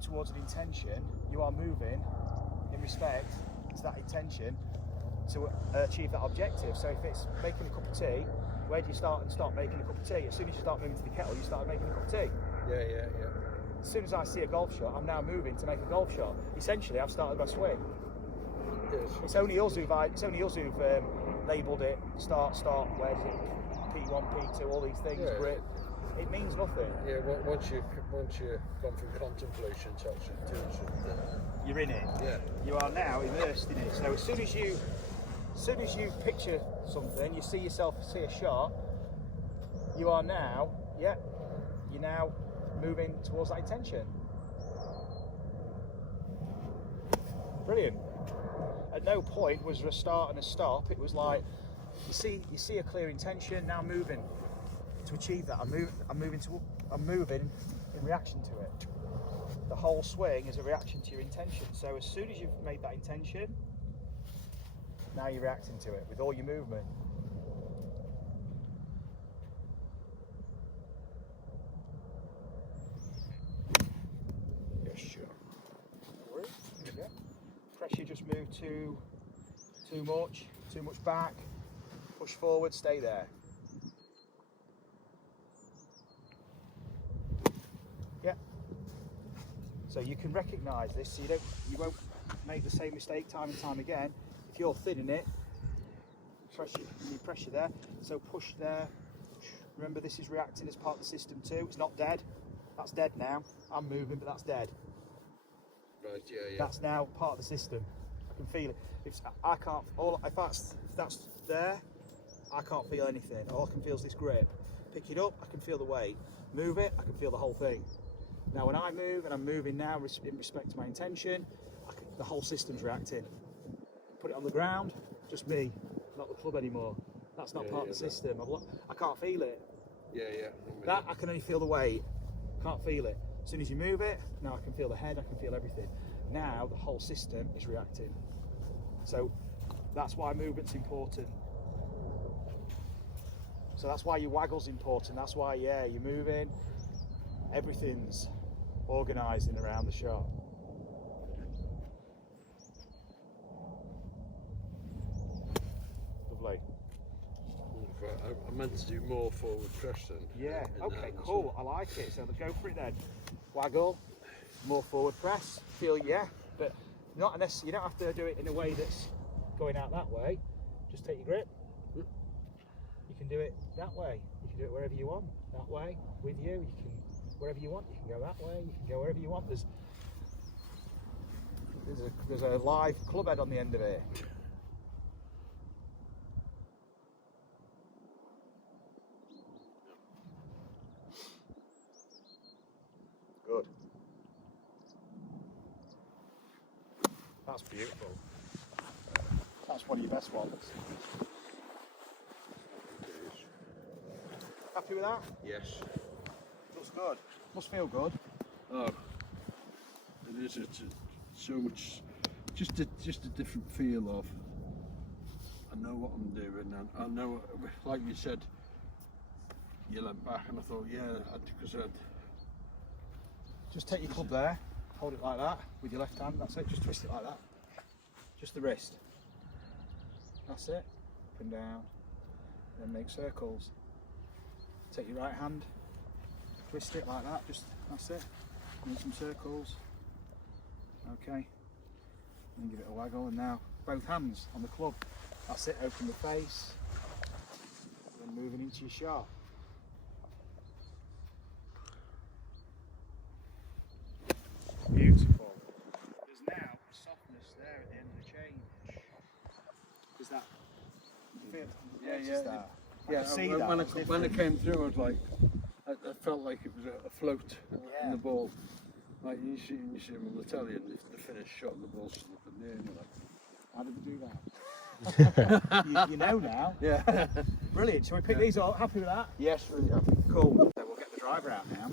towards an intention, you are moving in respect to that intention to achieve that objective. So if it's making a cup of tea, where do you start and stop making a cup of tea? As soon as you start moving to the kettle, you start making a cup of tea. Yeah. As soon as I see a golf shot, I'm now moving to make a golf shot. Essentially, I've started my swing. It's only us who've labelled it start, where's it? P1, P2, all these things, grip. It means nothing. Yeah, once you've gone from contemplation to actually doing something, you're in it. Yeah. You are now immersed in it. So as soon as you picture something, you see a shot, you are now, you're now moving towards that intention. Brilliant. At no point was there a start and a stop. It was like, you see a clear intention, now I'm moving to achieve that. I'm moving in reaction to it. The whole swing is a reaction to your intention. So as soon as you've made that intention, Now you're reacting to it with all your movement. Yes, sure. No worries. There we go. Pressure just moved too much back. Push forward, stay there. Yeah. So you can recognise this, so you won't make the same mistake time and time again. If you're thinning it, you need pressure there. So push there. Remember, this is reacting as part of the system too. It's not dead. That's dead now. I'm moving, but that's dead. Right, yeah. That's now part of the system. I can feel it. If that's there, I can't feel anything. All I can feel is this grip. Pick it up, I can feel the weight. Move it, I can feel the whole thing. Now when I move, and I'm moving now in respect to my intention, the whole system's reacting. Put it on the ground, just me, not the club anymore. That's not part of the system. I can't feel it. Yeah. That, I can only feel the weight. Can't feel it. As soon as you move it, now I can feel the head, I can feel everything. Now the whole system is reacting. So that's why movement's important. So that's why your waggle's important. That's why, you're moving. Everything's organising around the shot. Lovely. I meant to do more forward press then. Yeah, okay, cool. I like it. So let's go for it then. Waggle, more forward press. Feel, but not unless you don't have to do it in a way that's going out that way. Just take your grip. You can do it that way. You can do it wherever you want. That way, with you. You can wherever you want. You can go that way. You can go wherever you want. There's a live club head on the end of it. Good. That's beautiful. That's one of your best ones. Happy with that? Yes. Looks good. Must feel good. Oh, it is. It's so much, just a different feel of. I know what I'm doing, and I know, like you said, you leant back, and I thought, because I'd. Just take your club there, hold it like that with your left hand. That's it. Just twist it like that. Just the wrist. That's it. Up and down. Then make circles. Take your right hand, twist it like that, that's it. Make some circles. Okay. Then give it a waggle, and now both hands on the club. That's it, open the face. Then moving into your shot. Beautiful. There's now softness there at the end of the change. Is that feel? That? Yeah, when it came through, I was like, I felt like it was a float in the ball. Like you see them on the telly, and the finished shot, the ball's still up in the air, and you're like, how did we do that? you know now. Yeah. Brilliant. Shall we pick these up? Happy with that? Yes, really happy. Cool. So we'll get the driver out now.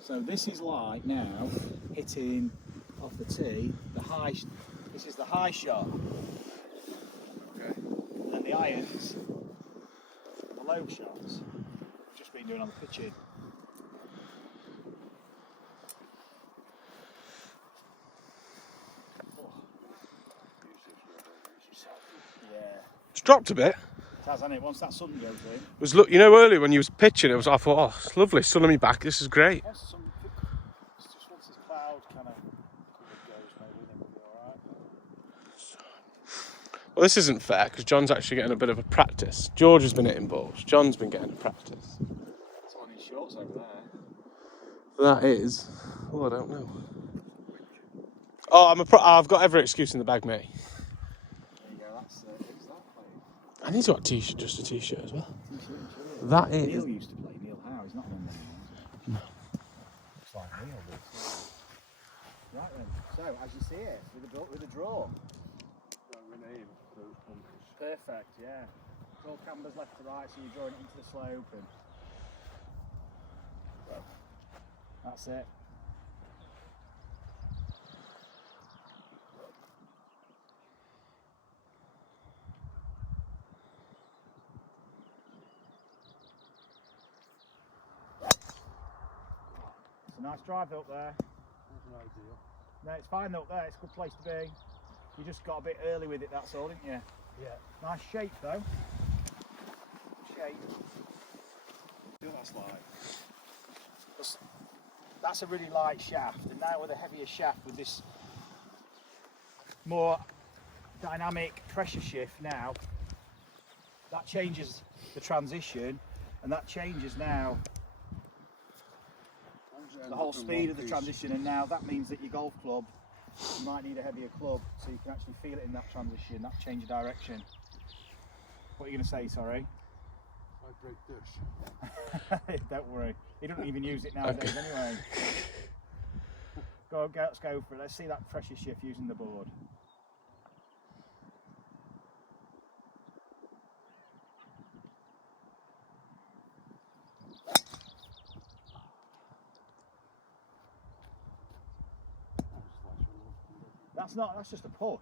So this is like now hitting off the tee, the high. This is the high shot. Okay. And the irons, the low shots. We've just been doing on the pitching. Yeah. It's dropped a bit. It has, hasn't it? Once that sun goes in. Look, earlier when you was pitching, I thought, oh, it's lovely, sun on me back. This is great. It's just once this cloud kind of goes, maybe then we'll be all right. Well, this isn't fair because John's actually getting a bit of a practice. George has been hitting balls. John's been getting a practice. Someone in shorts over there. That is. Oh, I don't know. Oh, I've got every excuse in the bag, mate. There you go. That's who's that playing? I need to get just a t-shirt as well. T-shirt. That is. Neil used to play. Neil Howe. He's not on there anymore. No. Looks like Neil does. Right then. So as you see it, with a draw. Perfect, yeah. Draw cambers left to right, so you're drawing it into the slope, and that's it. It's a nice drive up there. That's an ideal. No, it's fine up there. It's a good place to be. You just got a bit early with it, that's all, didn't you? Yeah. Nice shape though. Shape. See what that's like. That's a really light shaft, and now with a heavier shaft with this more dynamic pressure shift now, that changes the transition, and that changes now the whole speed of the transition, and now that means that your golf club, you might need a heavier club so you can actually feel it in that transition, that change of direction. What are you going to say, sorry? I break this. Don't worry, he doesn't even use it nowadays anyway. Let's go for it. Let's see that pressure shift using the board. That's just a push.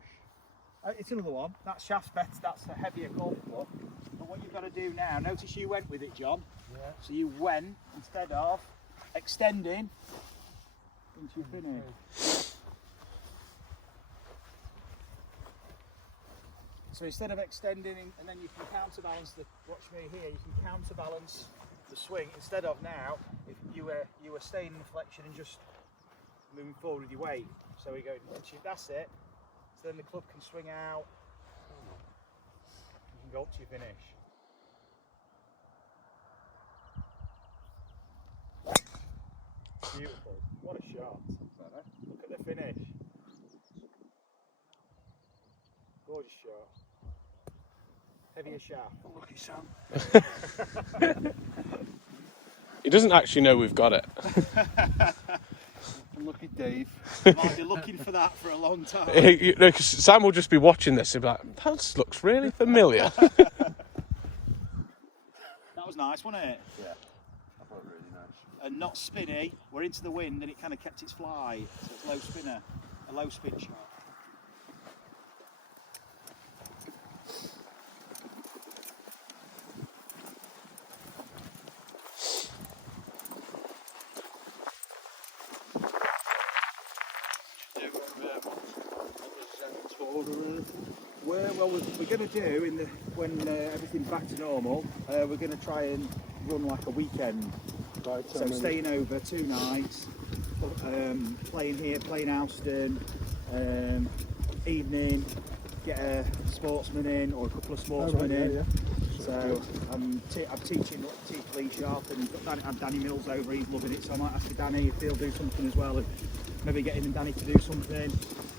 It's another one. That shaft's better, that's a heavier golf club. But what you've got to do now, notice you went with it, John. Yeah. So you went, instead of extending into your finish. So instead of extending, and then you can counterbalance watch me here, you can counterbalance the swing, instead of now, if you were staying in flexion and just moving forward with your weight. So we go, that's it. So then the club can swing out. You can go up to your finish. Beautiful. What a shot. Look at the finish. Gorgeous shot. Heavier shaft. Lucky Sam. He doesn't actually know we've got it. Lucky Dave. Might be looking for that for a long time. You know, 'cause Sam will just be watching this and be like, that looks really familiar. That was nice, wasn't it? Yeah. I thought it really nice. And not spinny. We're into the wind and it kind of kept its fly. So it's low spinner. A low spin shot. Well, we're going to do when everything's back to normal. We're going to try and run like a weekend. Right, So staying over 2 nights, playing here, playing Alston, evening, get a sportsman in or a couple of sportsmen in. Yeah. So I'm teaching Lee Sharp, and had Danny Mills over. He's loving it. So I might ask Danny if he'll do something as well. And maybe get him and Danny to do something.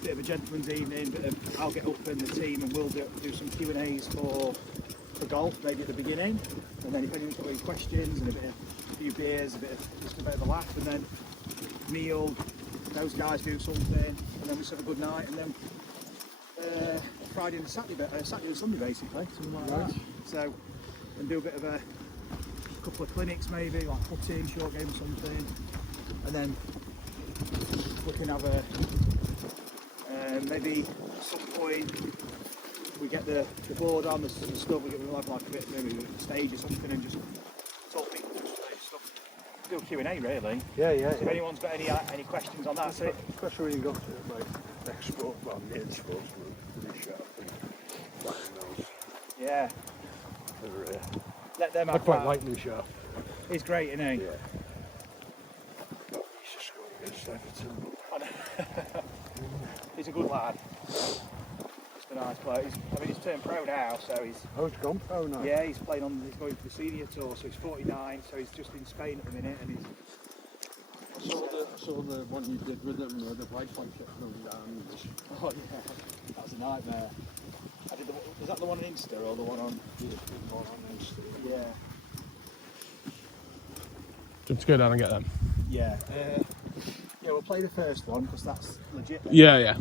Bit of a gentleman's evening. I'll get up in the team and we'll do some Q&As for golf, maybe at the beginning. And then if anyone's got any questions and a few beers, just a bit of a laugh, and then Neil, those guys do something, and then we just have a good night, and then Friday and Saturday and Sunday basically, something like that. So, and do a bit of a couple of clinics maybe, like putting, short game or something, and then we can have maybe at some point we get the board on, the stuff, we'll have like a bit, maybe a stage or something, and just talk people through stuff. Do a Q&A really. Yeah. So if anyone's got any questions on that, That's it. Especially when you got to like next sport, well, mid sports, pretty sharp. yeah, let them I have quite that. like New Sharp. He's great, isn't he? Yeah. He's just going against Everton. He's a good lad. Just a nice player. He's turned pro now, so he's. Oh, it's gone pro now. Yeah, he's going for the senior tour, so he's 49, so he's just in Spain at the minute, and he's. I saw the one you did with him, the white one kept going down. Oh yeah, that was a nightmare. Was that the one on Insta or the one on? Yeah, the one on Insta. Yeah. Do you want to go down and get them? Yeah. Yeah, we'll play the first one because that's legit. Yeah.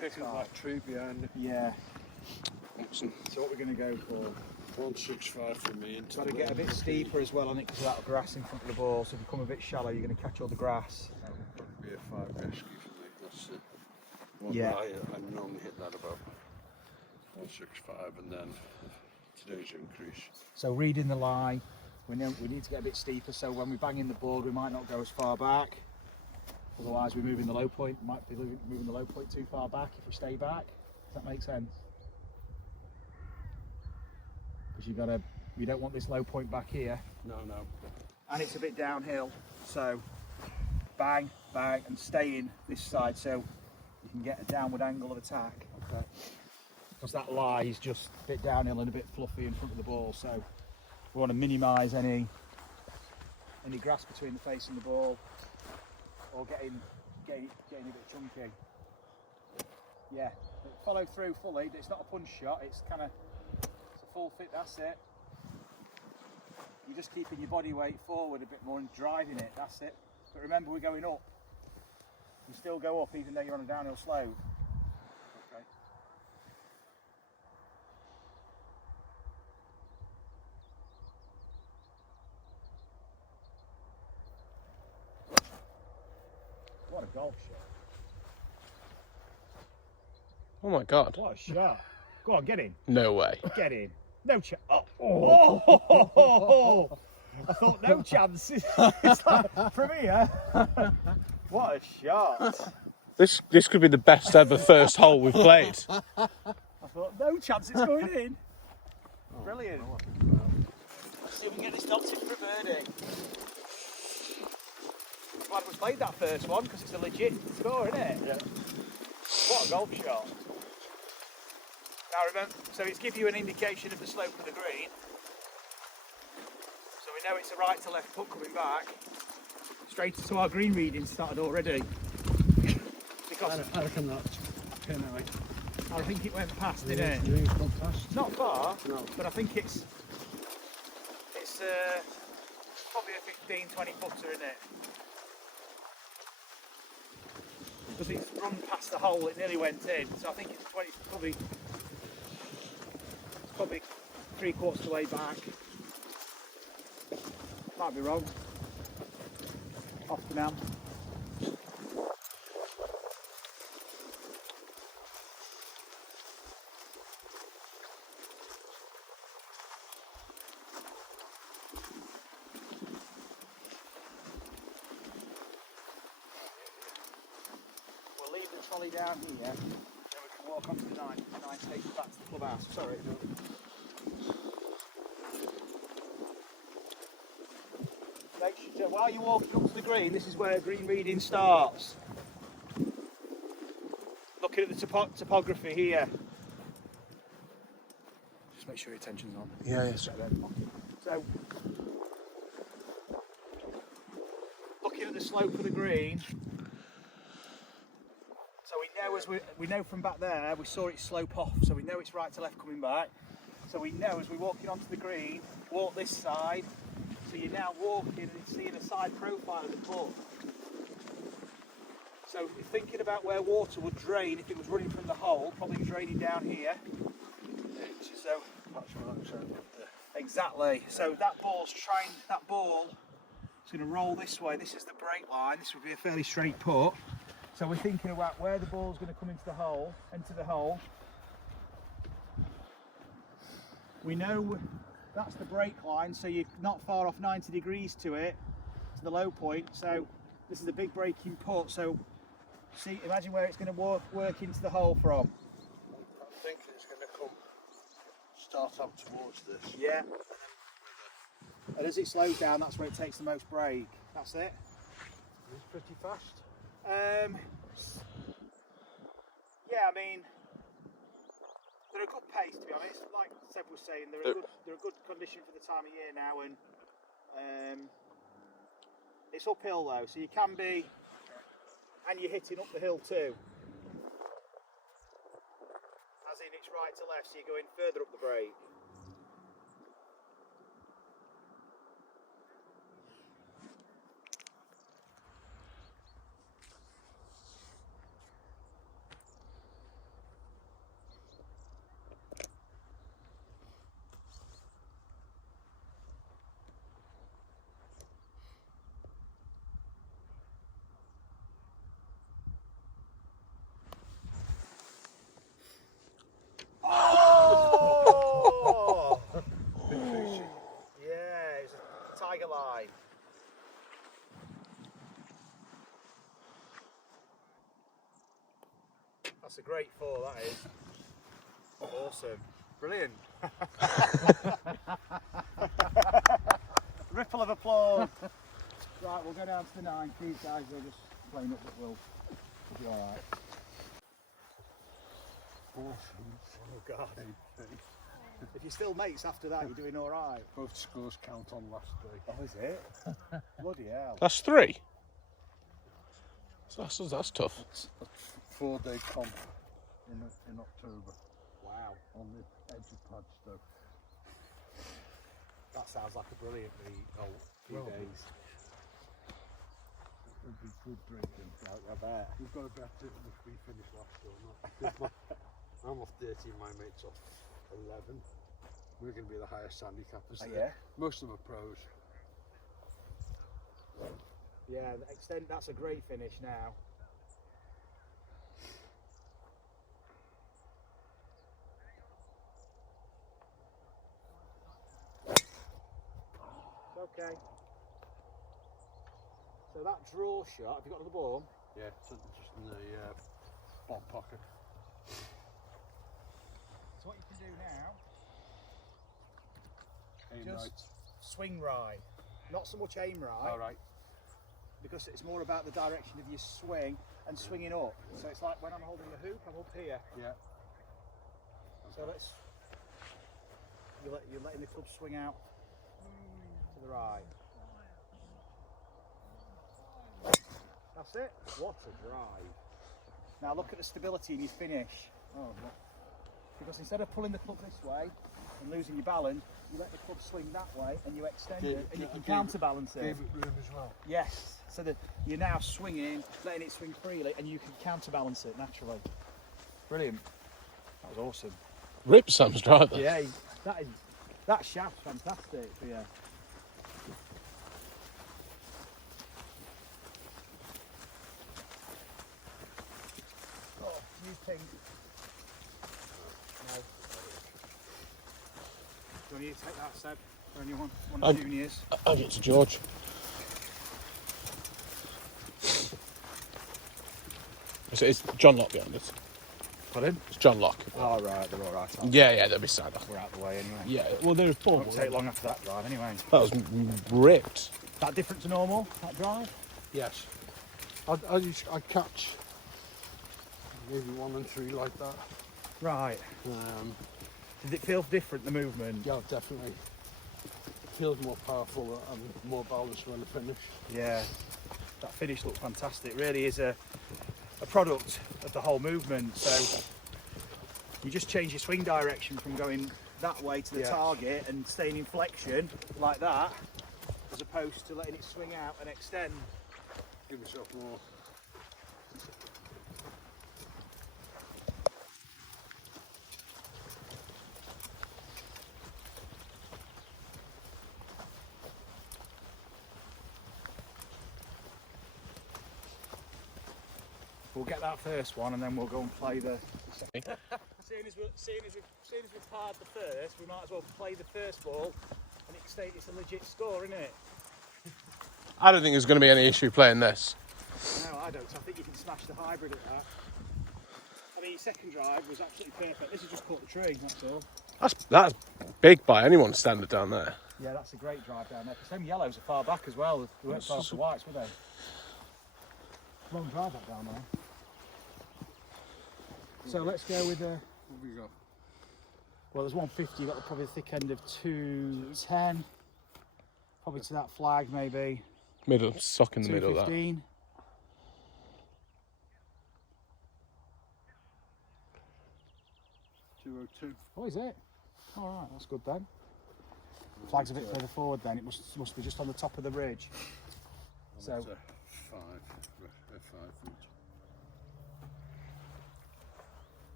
Picking up that tree behind it. Yeah. Excellent. So what we're going to go for? 165 for me. Got to get a bit steeper as well on it because of that grass in front of the ball. So if you come a bit shallow, you're going to catch all the grass. That would probably be a 5 rescue for me. That's it. Well, Yeah. I normally hit that about 165, and then today's increase. So reading the lie, we need to get a bit steeper. So when we bang in the board, we might not go as far back. Otherwise, we're moving the low point. Might be moving the low point too far back if we stay back. Does that make sense? Because you don't want this low point back here. No. And it's a bit downhill, so bang, bang, and stay in this side so you can get a downward angle of attack. Okay. Because that lie is just a bit downhill and a bit fluffy in front of the ball, so we want to minimise any grass between the face and the ball, or getting a bit chunky. Yeah, follow through fully. It's not a punch shot. It's a full fit. That's it. You're just keeping your body weight forward a bit more and driving it. That's it. But remember, we're going up. You still go up even though you're on a downhill slope. Okay. What a golf shot. Oh my God. What a shot. Go on, get in. No way. Get in. No chance. Oh. I thought no chance. It's like, from here. What a shot. This could be the best ever first hole we've played. I thought no chance it's going in. Brilliant. Let's see if we can get this knocked in for a birdie. Glad we played that first one because it's a legit score, isn't it? Yeah. What a golf shot. Now remember, so it's give you an indication of the slope of the green. So we know it's a right to left putt coming back. Straight to our green reading started already. Because I reckon that's pin away. I think it went past, didn't it? It's gone past. Not far, No. but I think it's probably a 15-20 footer, isn't it? Because it's run past the hole, it nearly went in. So I think it's probably 3/4 of the way back. Might be wrong. Off the now. We'll leave the trolley down here, then we can walk onto the nine takes back to the clubhouse. Sorry. While you're walking up to the green, this is where green reading starts. Looking at the topography here. Just make sure your attention's on. Yeah, yes. So, looking at the slope of the green. So we know from back there, we saw it slope off, so we know it's right to left coming back. So we know as we're walking onto the green, walk this side. So you're now walking and seeing a side profile of the putt. So you're thinking about where water would drain if it was running from the hole, probably draining down here. So exactly. So that ball is going to roll this way. This is the break line. This would be a fairly straight putt. So we're thinking about where the ball's going to come into the hole. We know that's the break line, so you're not far off 90 degrees to it, to the low point. So this is a big breaking putt. So see, imagine where it's going to work into the hole from. I'm thinking it's going to start up towards this. Yeah. And as it slows down, that's where it takes the most break. That's it. It's pretty fast. Yeah, I mean, they're a good pace, to be honest. Like Seb was saying, they're a good condition for the time of year now, and it's uphill though, so you can be, and you're hitting up the hill too. As in, it's right to left, so you're going further up the break. That's a great 4, that is. Awesome. Brilliant. Ripple of applause. Right, we'll go down to the 9. These guys are just playing up, but we'll be alright. Oh God. If you're still mates after that, you're doing alright. Both scores count on last day. Oh, is it? Bloody hell. That's 3. So that's tough. It's a 4-day comp in October. Wow. On the edge of Padstow. That sounds like a brilliant few days. It'll be good drinking. I bet. We've got to bet it if we finish last or not. I'm off 13, my mate's off 11. We're going to be the highest handicappers there. Yeah? Most of them are pros. Yeah, the extent, that's a great finish now. Okay. So that draw shot, have you got the ball? Yeah, so just in the bottom pocket. So what you can do now, Aim just right. swing right. Not so much aim right. All right. Because it's more about the direction of your swing and swinging up. So it's like when I'm holding the hoop, I'm up here. Yeah. So you're letting the club swing out to the right. That's it. What a drive. Now look at the stability in your finish. Oh, because instead of pulling the club this way and losing your balance, you let the club swing that way and you extend it and you can counterbalance it. Gave it room as well. Yes. So that you're now swinging, letting it swing freely, and you can counterbalance it naturally. Brilliant. That was awesome. Rip Sam's driver. Yeah, that shaft's fantastic for you. Oh, you think? No. Do you want to take that, Seb? For anyone? One of the juniors? I'll give it to George. It's John Locke behind it. Pardon? It's John Locke. Oh, right, they're all right. Yeah, they'll be sad. We're out of the way anyway. Yeah, well, they're four. Won't take long after that drive anyway. That was ripped. That different to normal, that drive? Yes. I'd catch maybe 1 and 3 like that. Right. Did it feel different, the movement? Yeah, definitely. It feels more powerful and more balanced when I finish. Yeah. That finish looked fantastic. It really is a product of the whole movement. So you just change your swing direction from going that way to the target and staying in flexion like that, as opposed to letting it swing out and extend. Give yourself more. We'll get that first one and then we'll go and play the second. Seeing as we've parred the first, we might as well play the first ball and it's a legit score, isn't it? I don't think there's going to be any issue playing this. No, I don't. I think you can smash the hybrid at that. I mean, your second drive was absolutely perfect. This has just caught the tree, that's all. That's big by anyone's standard down there. Yeah, that's a great drive down there. Because them yellows are far back as well. They weren't far to whites, were they? Long drive that down there. So let's go with the... What have we got? Well, there's 150. You've got probably the thick end of 210. Probably to that flag, maybe. Middle, sock in the middle of that. 215. .202. Oh, is it? All right, that's good then. Flag's a bit further forward then. It must be just on the top of the ridge. So That's a 5 feet.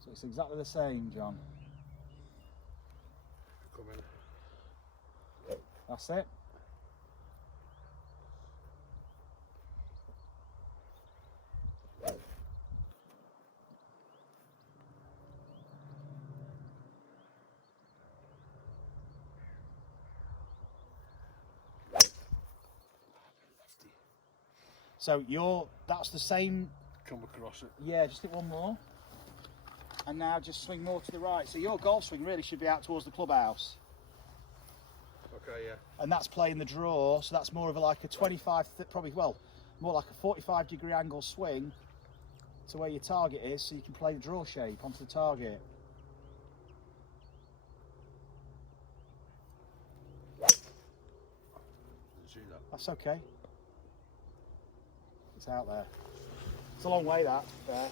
So it's exactly the same, John. Come in. That's it. So that's the same come across it. Yeah, just hit one more. And now just swing more to the right. So your golf swing really should be out towards the clubhouse. Okay, yeah. And that's playing the draw, so that's more of like a 25, probably, well, more like a 45-degree angle swing to where your target is, so you can play the draw shape onto the target. Didn't see that. That's okay. It's out there. It's a long way, that, to be fair.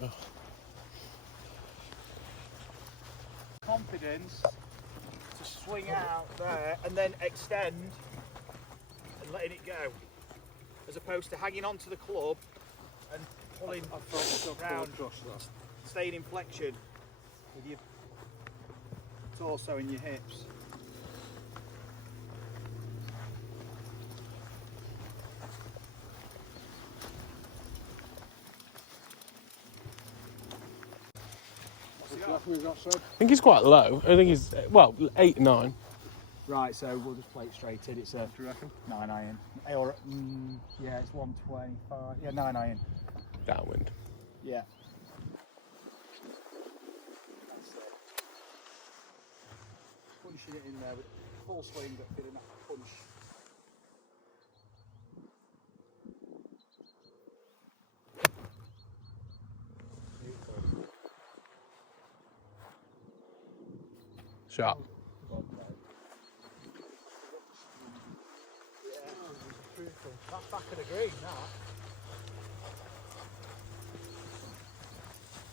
Oh. Confidence to swing out there and then extend and letting it go, as opposed to hanging onto the club and pulling round, staying in flexion with your torso and your hips. I think he's quite low. I think he's, well, 8, 9. Right, so we'll just play it straight in. It's a Do you reckon? 9 iron. Or, yeah, it's 125. Yeah, 9 iron. Downwind. Yeah. That's it. Punching it in there with full swing, but feeling that punch. Sharp. That's back of the green, that.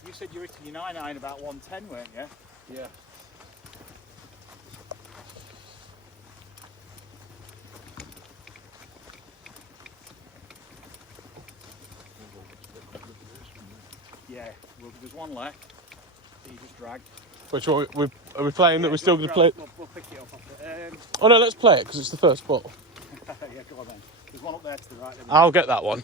You said you were hitting your 9 iron about 110, weren't you? Yeah. Yeah, well, there's one left that you just dragged. Which one are we playing that we're still going to play? We'll pick it up after. Oh no, let's play it because it's the first ball. Yeah, go on then. There's one up there to the right. I'll get that one.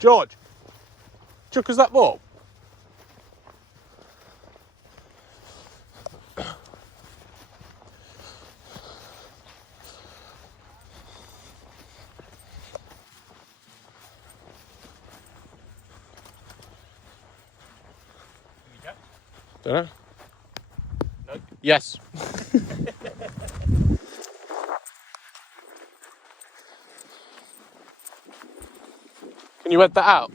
George, chuck us that ball. Don't know. No. Yes. Can you head that out?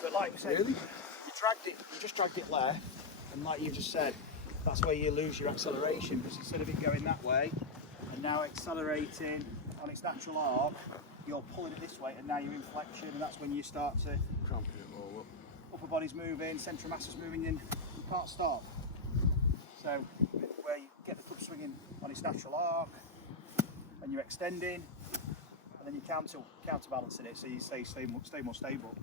But like you said, you just dragged it left, and like you just said, that's where you lose your acceleration, because instead of it going that way and now accelerating on its natural arc, you're pulling it this way and now you're in flexion, and that's when you start to Cramping it all up. upper body's moving, central mass is moving, and you can't stop. So where you get the club swinging on its natural arc and you're extending, and then you're counterbalancing it so you stay more stable.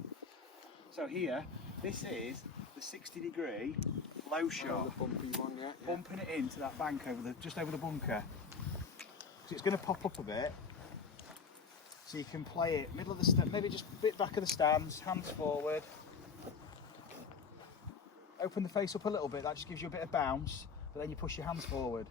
So here, this is the 60-degree low shot, The bumpy one, yeah. bumping it into that bank just over the bunker. So it's going to pop up a bit, so you can play it middle of the stand, maybe just a bit back of the stands, hands forward. Open the face up a little bit. That just gives you a bit of bounce, but then you push your hands forward,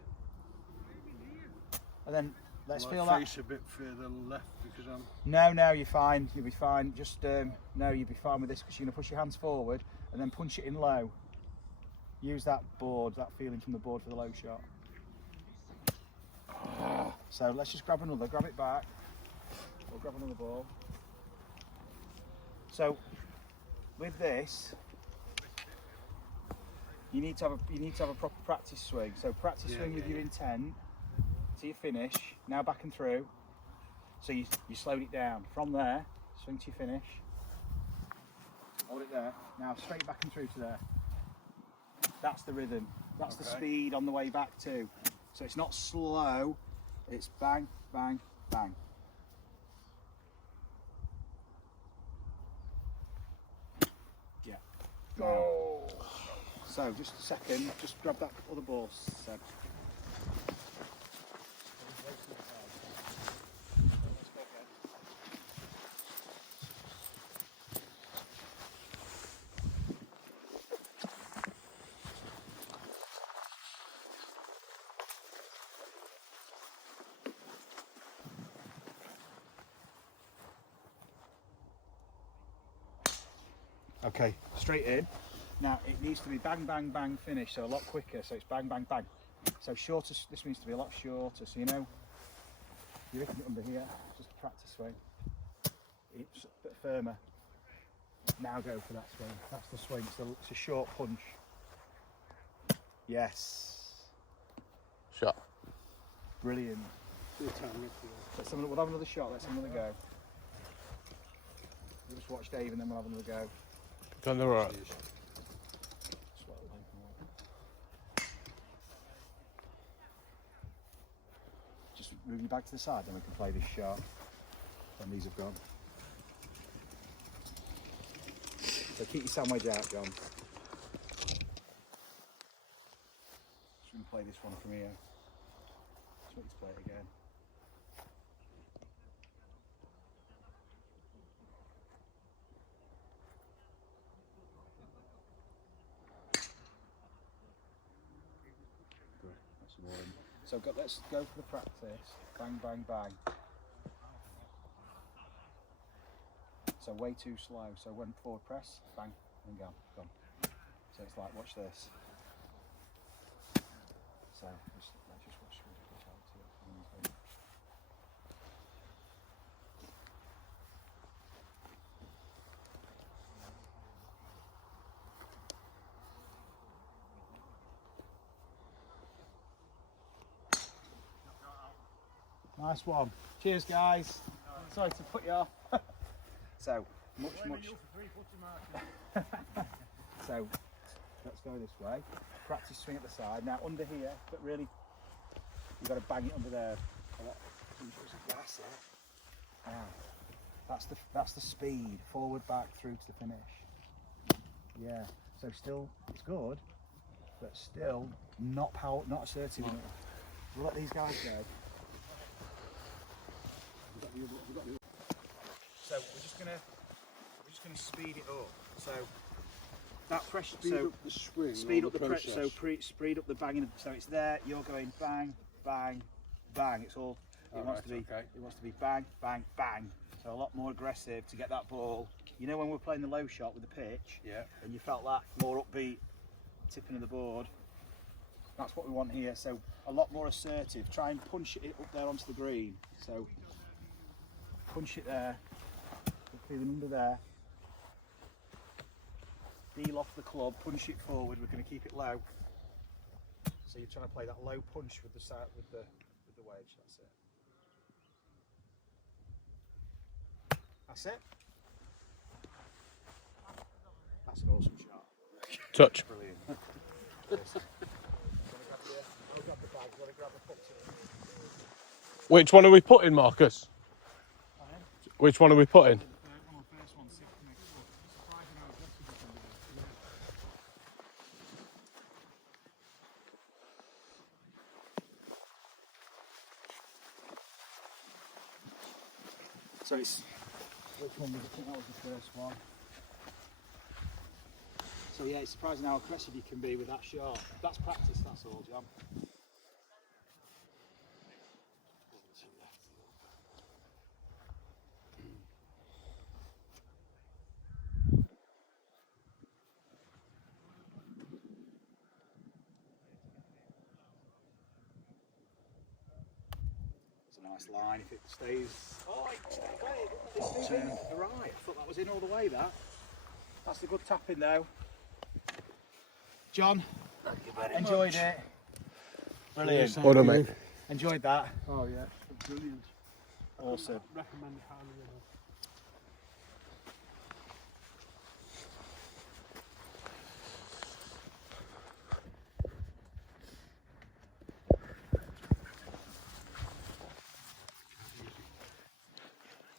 and then let's feel that. Face a bit further left because I'm. No, you're fine. You'll be fine. Just no, you'll be fine with this because you're going to push your hands forward and then punch it in low. Use that board, that feeling from the board for the low shot. So let's just grab another. Grab it back. Or grab another ball. So with this, you need to have a proper practice swing. So practice swing with your intent to your finish. Now back and through. So you slowed it down. From there, swing to your finish. Hold it there. Now straight back and through to there. That's the rhythm. That's the speed on the way back too. So it's not slow. It's bang, bang, bang. Yeah. Oh. So just a second, just grab that other ball, Seb. Okay, straight in. Now it needs to be bang, bang, bang finish, so a lot quicker, so it's bang, bang, bang. So shorter, this needs to be a lot shorter, so you know, you're hitting it under here, just a practice swing. It's a bit firmer. Now go for that swing, that's the swing, it's a short punch. Yes. Shot. Brilliant. Let's have we'll have another shot, let's have another go. We'll just watch Dave and then we'll have another go. Done the right. Just move you back to the side, then we can play this shot. And these have gone. So keep your sand wedge out, John. Just going to play this one from here. Just want you to play it again. So let's go for the practice. Bang, bang, bang. So way too slow. So when forward press, bang, and go. So it's like, watch this. So let's just watch out to it. Nice one. Cheers, guys. Sorry to put you off. So much. So let's go this way. Practice swing at the side. Now under here, but really you've got to bang it under there. That's it. Now that's the speed. Forward, back, through to the finish. Yeah. So still it's good, but still not assertive enough. We'll let these guys go. So we're just gonna speed it up. So that pressure. Speed up the swing. Speed up the process. speed up the banging. So it's there. You're going bang, bang, bang. It's all. It wants to be. Okay. It wants to be bang, bang, bang. So a lot more aggressive to get that ball. You know when we're playing the low shot with the pitch. Yeah. And you felt that more upbeat, tipping of the board. That's what we want here. So a lot more assertive. Try and punch it up there onto the green. So. Punch it there, feeling under there, deal off the club, punch it forward, we're going to keep it low. So you're trying to play that low punch with the side, with the wedge, that's it. That's it. That's an awesome shot. Touch. Brilliant. Grab the bag, grab the puck. Which one are we putting, Marcus? Which one are we putting? So it's which one was it? I think that was the first one. So yeah, it's surprising how aggressive you can be with that shot. That's practice, that's all, John. Nice line if it stays. Oh, it stays in. Right, I thought that was in all the way. That's a good tapping though. John, thank you very enjoyed much. It. Brilliant. Well done, mate. Enjoyed that. Oh yeah, brilliant. Awesome. Recommend it highly.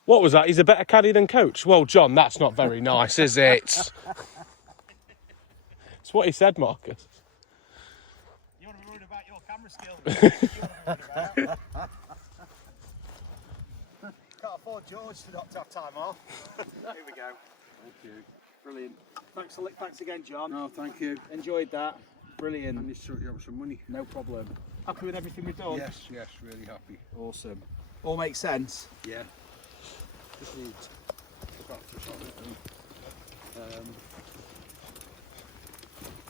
What was that? He's a better caddy than coach. Well, John, that's not very nice, is it? That's what he said, Marcus. You want to be worried about your camera skills. You want to be worried about. Can't afford George to not have time off. Here we go. Thank you. Brilliant. Thanks again, John. No, thank you. Enjoyed that. Brilliant. I need to sort you out some money. No problem. Happy with everything we've done? Yes, yes, really happy. Awesome. All makes sense? Yeah. Just need practice on it and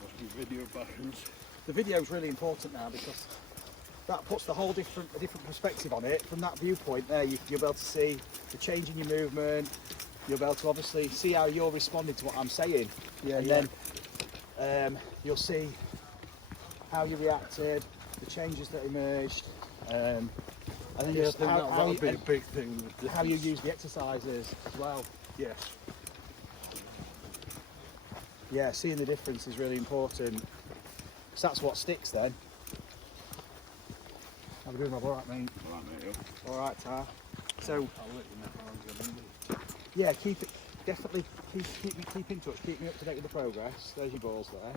watch my video backwards. The video's really important now because that puts the whole different perspective on it. From that viewpoint there, you'll be able to see the change in your movement. You'll be able to obviously see how you're responding to what I'm saying. Yeah, and then you'll see how you reacted, the changes that emerged, and then Yeah, I just think that'll be a big thing. With how you use the exercises as well. Yes. Yeah, seeing the difference is really important. Because that's what sticks then. How we doing, Rob? All right, mate? All right, mate. All right, Tar. So, I'll let you know how I'm getting. yeah, definitely keep in touch, keep me up to date with the progress. There's your balls there.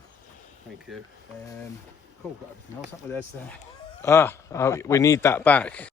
Thank you. Cool, got everything else, haven't we? There's there. We need that back.